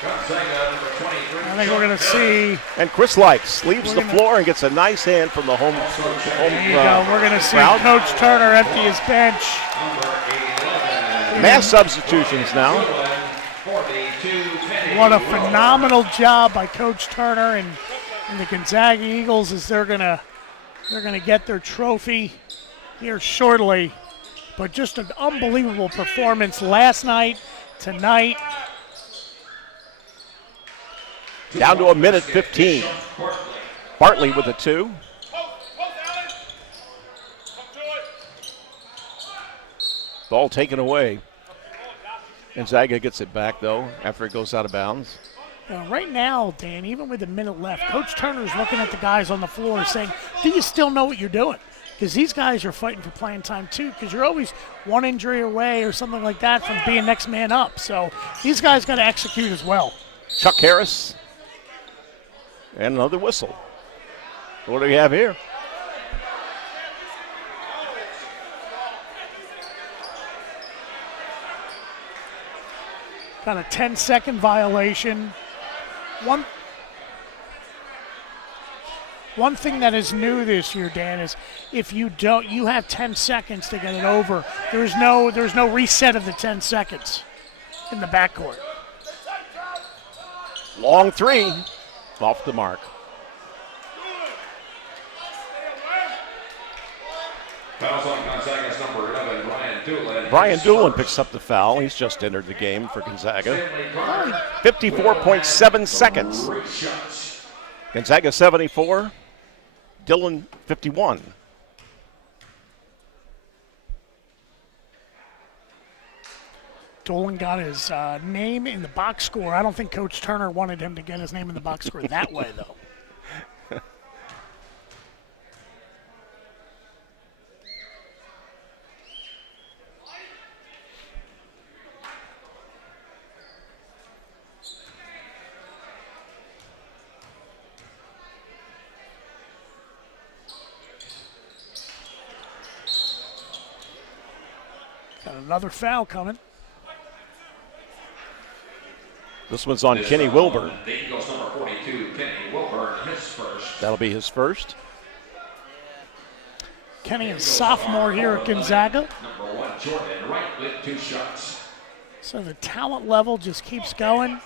I think we're going to see. And Chris Likes leaves the floor and gets a nice hand from the home There you go. We're going to see crowd. Coach Turner empty his bench. Mass substitutions now. What a phenomenal job by Coach Turner and the Gonzaga Eagles as they're gonna get their trophy here shortly. But just an unbelievable performance last night, tonight. Down to 1:15. Bartley with a 2. Ball taken away. Gonzaga gets it back, though, after it goes out of bounds. Right now, Dan, even with a minute left, Coach Turner's looking at the guys on the floor saying, do you still know what you're doing? Because these guys are fighting for playing time, too, because you're always one injury away or something like that from being next man up. So these guys got to execute as well. Chuck Harris. And another whistle. What do we have here? Got a 10-second violation. One thing that is new this year, Dan, is if you have 10 seconds to get it over. There's no reset of the 10 seconds in the backcourt. Long 3. Off the mark. Fouls on Gonzaga's number 11, Brian Doolin. Brian Doolin picks up the foul. He's just entered the game for Gonzaga. 54.7 seconds. Gonzaga 74. Dillon 51. Dolan got his name in the box score. I don't think Coach Turner wanted him to get his name in the box score that way, though. Got another foul coming. This one's on Kenny Wilburn. The Eagles number 42, Kenny Wilburn, his first. That'll be his first. Kenny is sophomore here at Gonzaga. Number 1, Jordan Wright with 2 shots. So the talent level just keeps going.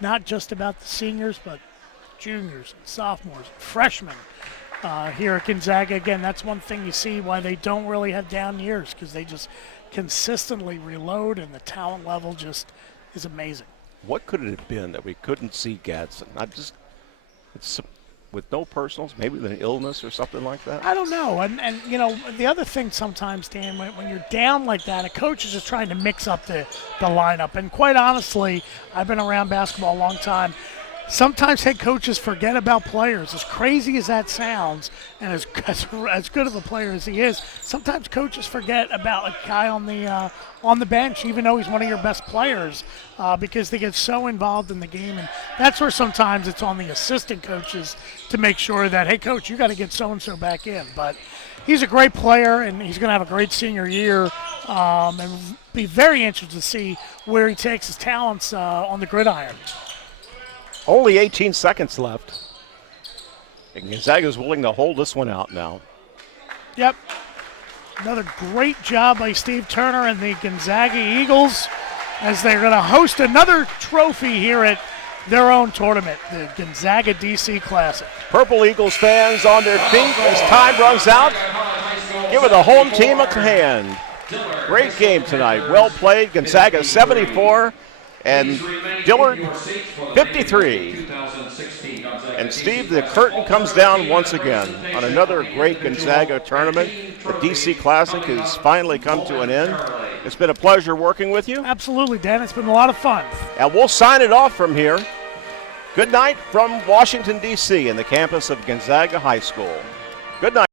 Not just about the seniors, but juniors and sophomores and freshmen here at Gonzaga. Again, that's one thing you see why they don't really have down years, because they just consistently reload, and the talent level just is amazing. What could it have been that we couldn't see Gadsden? It's with no personals, maybe with an illness or something like that? I don't know. And you know, the other thing sometimes, Dan, when you're down like that, a coach is just trying to mix up the lineup. And quite honestly, I've been around basketball a long time. sometimes head coaches forget about players. As crazy as that sounds, and as good of a player as he is, sometimes coaches forget about a guy on the bench, even though he's one of your best players, because they get so involved in the game. And that's where sometimes it's on the assistant coaches to make sure that, hey, coach, you got to get so-and-so back in. But he's a great player, and he's going to have a great senior year, and be very interested to see where he takes his talents on the gridiron. Only 18 seconds left. And Gonzaga's willing to hold this one out now. Yep. Another great job by Steve Turner and the Gonzaga Eagles as they're going to host another trophy here at their own tournament, the Gonzaga DC Classic. Purple Eagles fans on their feet as time runs out. Giving the home team a hand. Great game tonight. Well played. Gonzaga 74 and Dillard 53. And Steve, the curtain comes down once again on another great Gonzaga tournament. The DC Classic has finally come to an end. It's been a pleasure working with you. Absolutely, Dan. It's been a lot of fun. And we'll sign it off from here. Good night from Washington, D.C. and the campus of Gonzaga High School. Good night.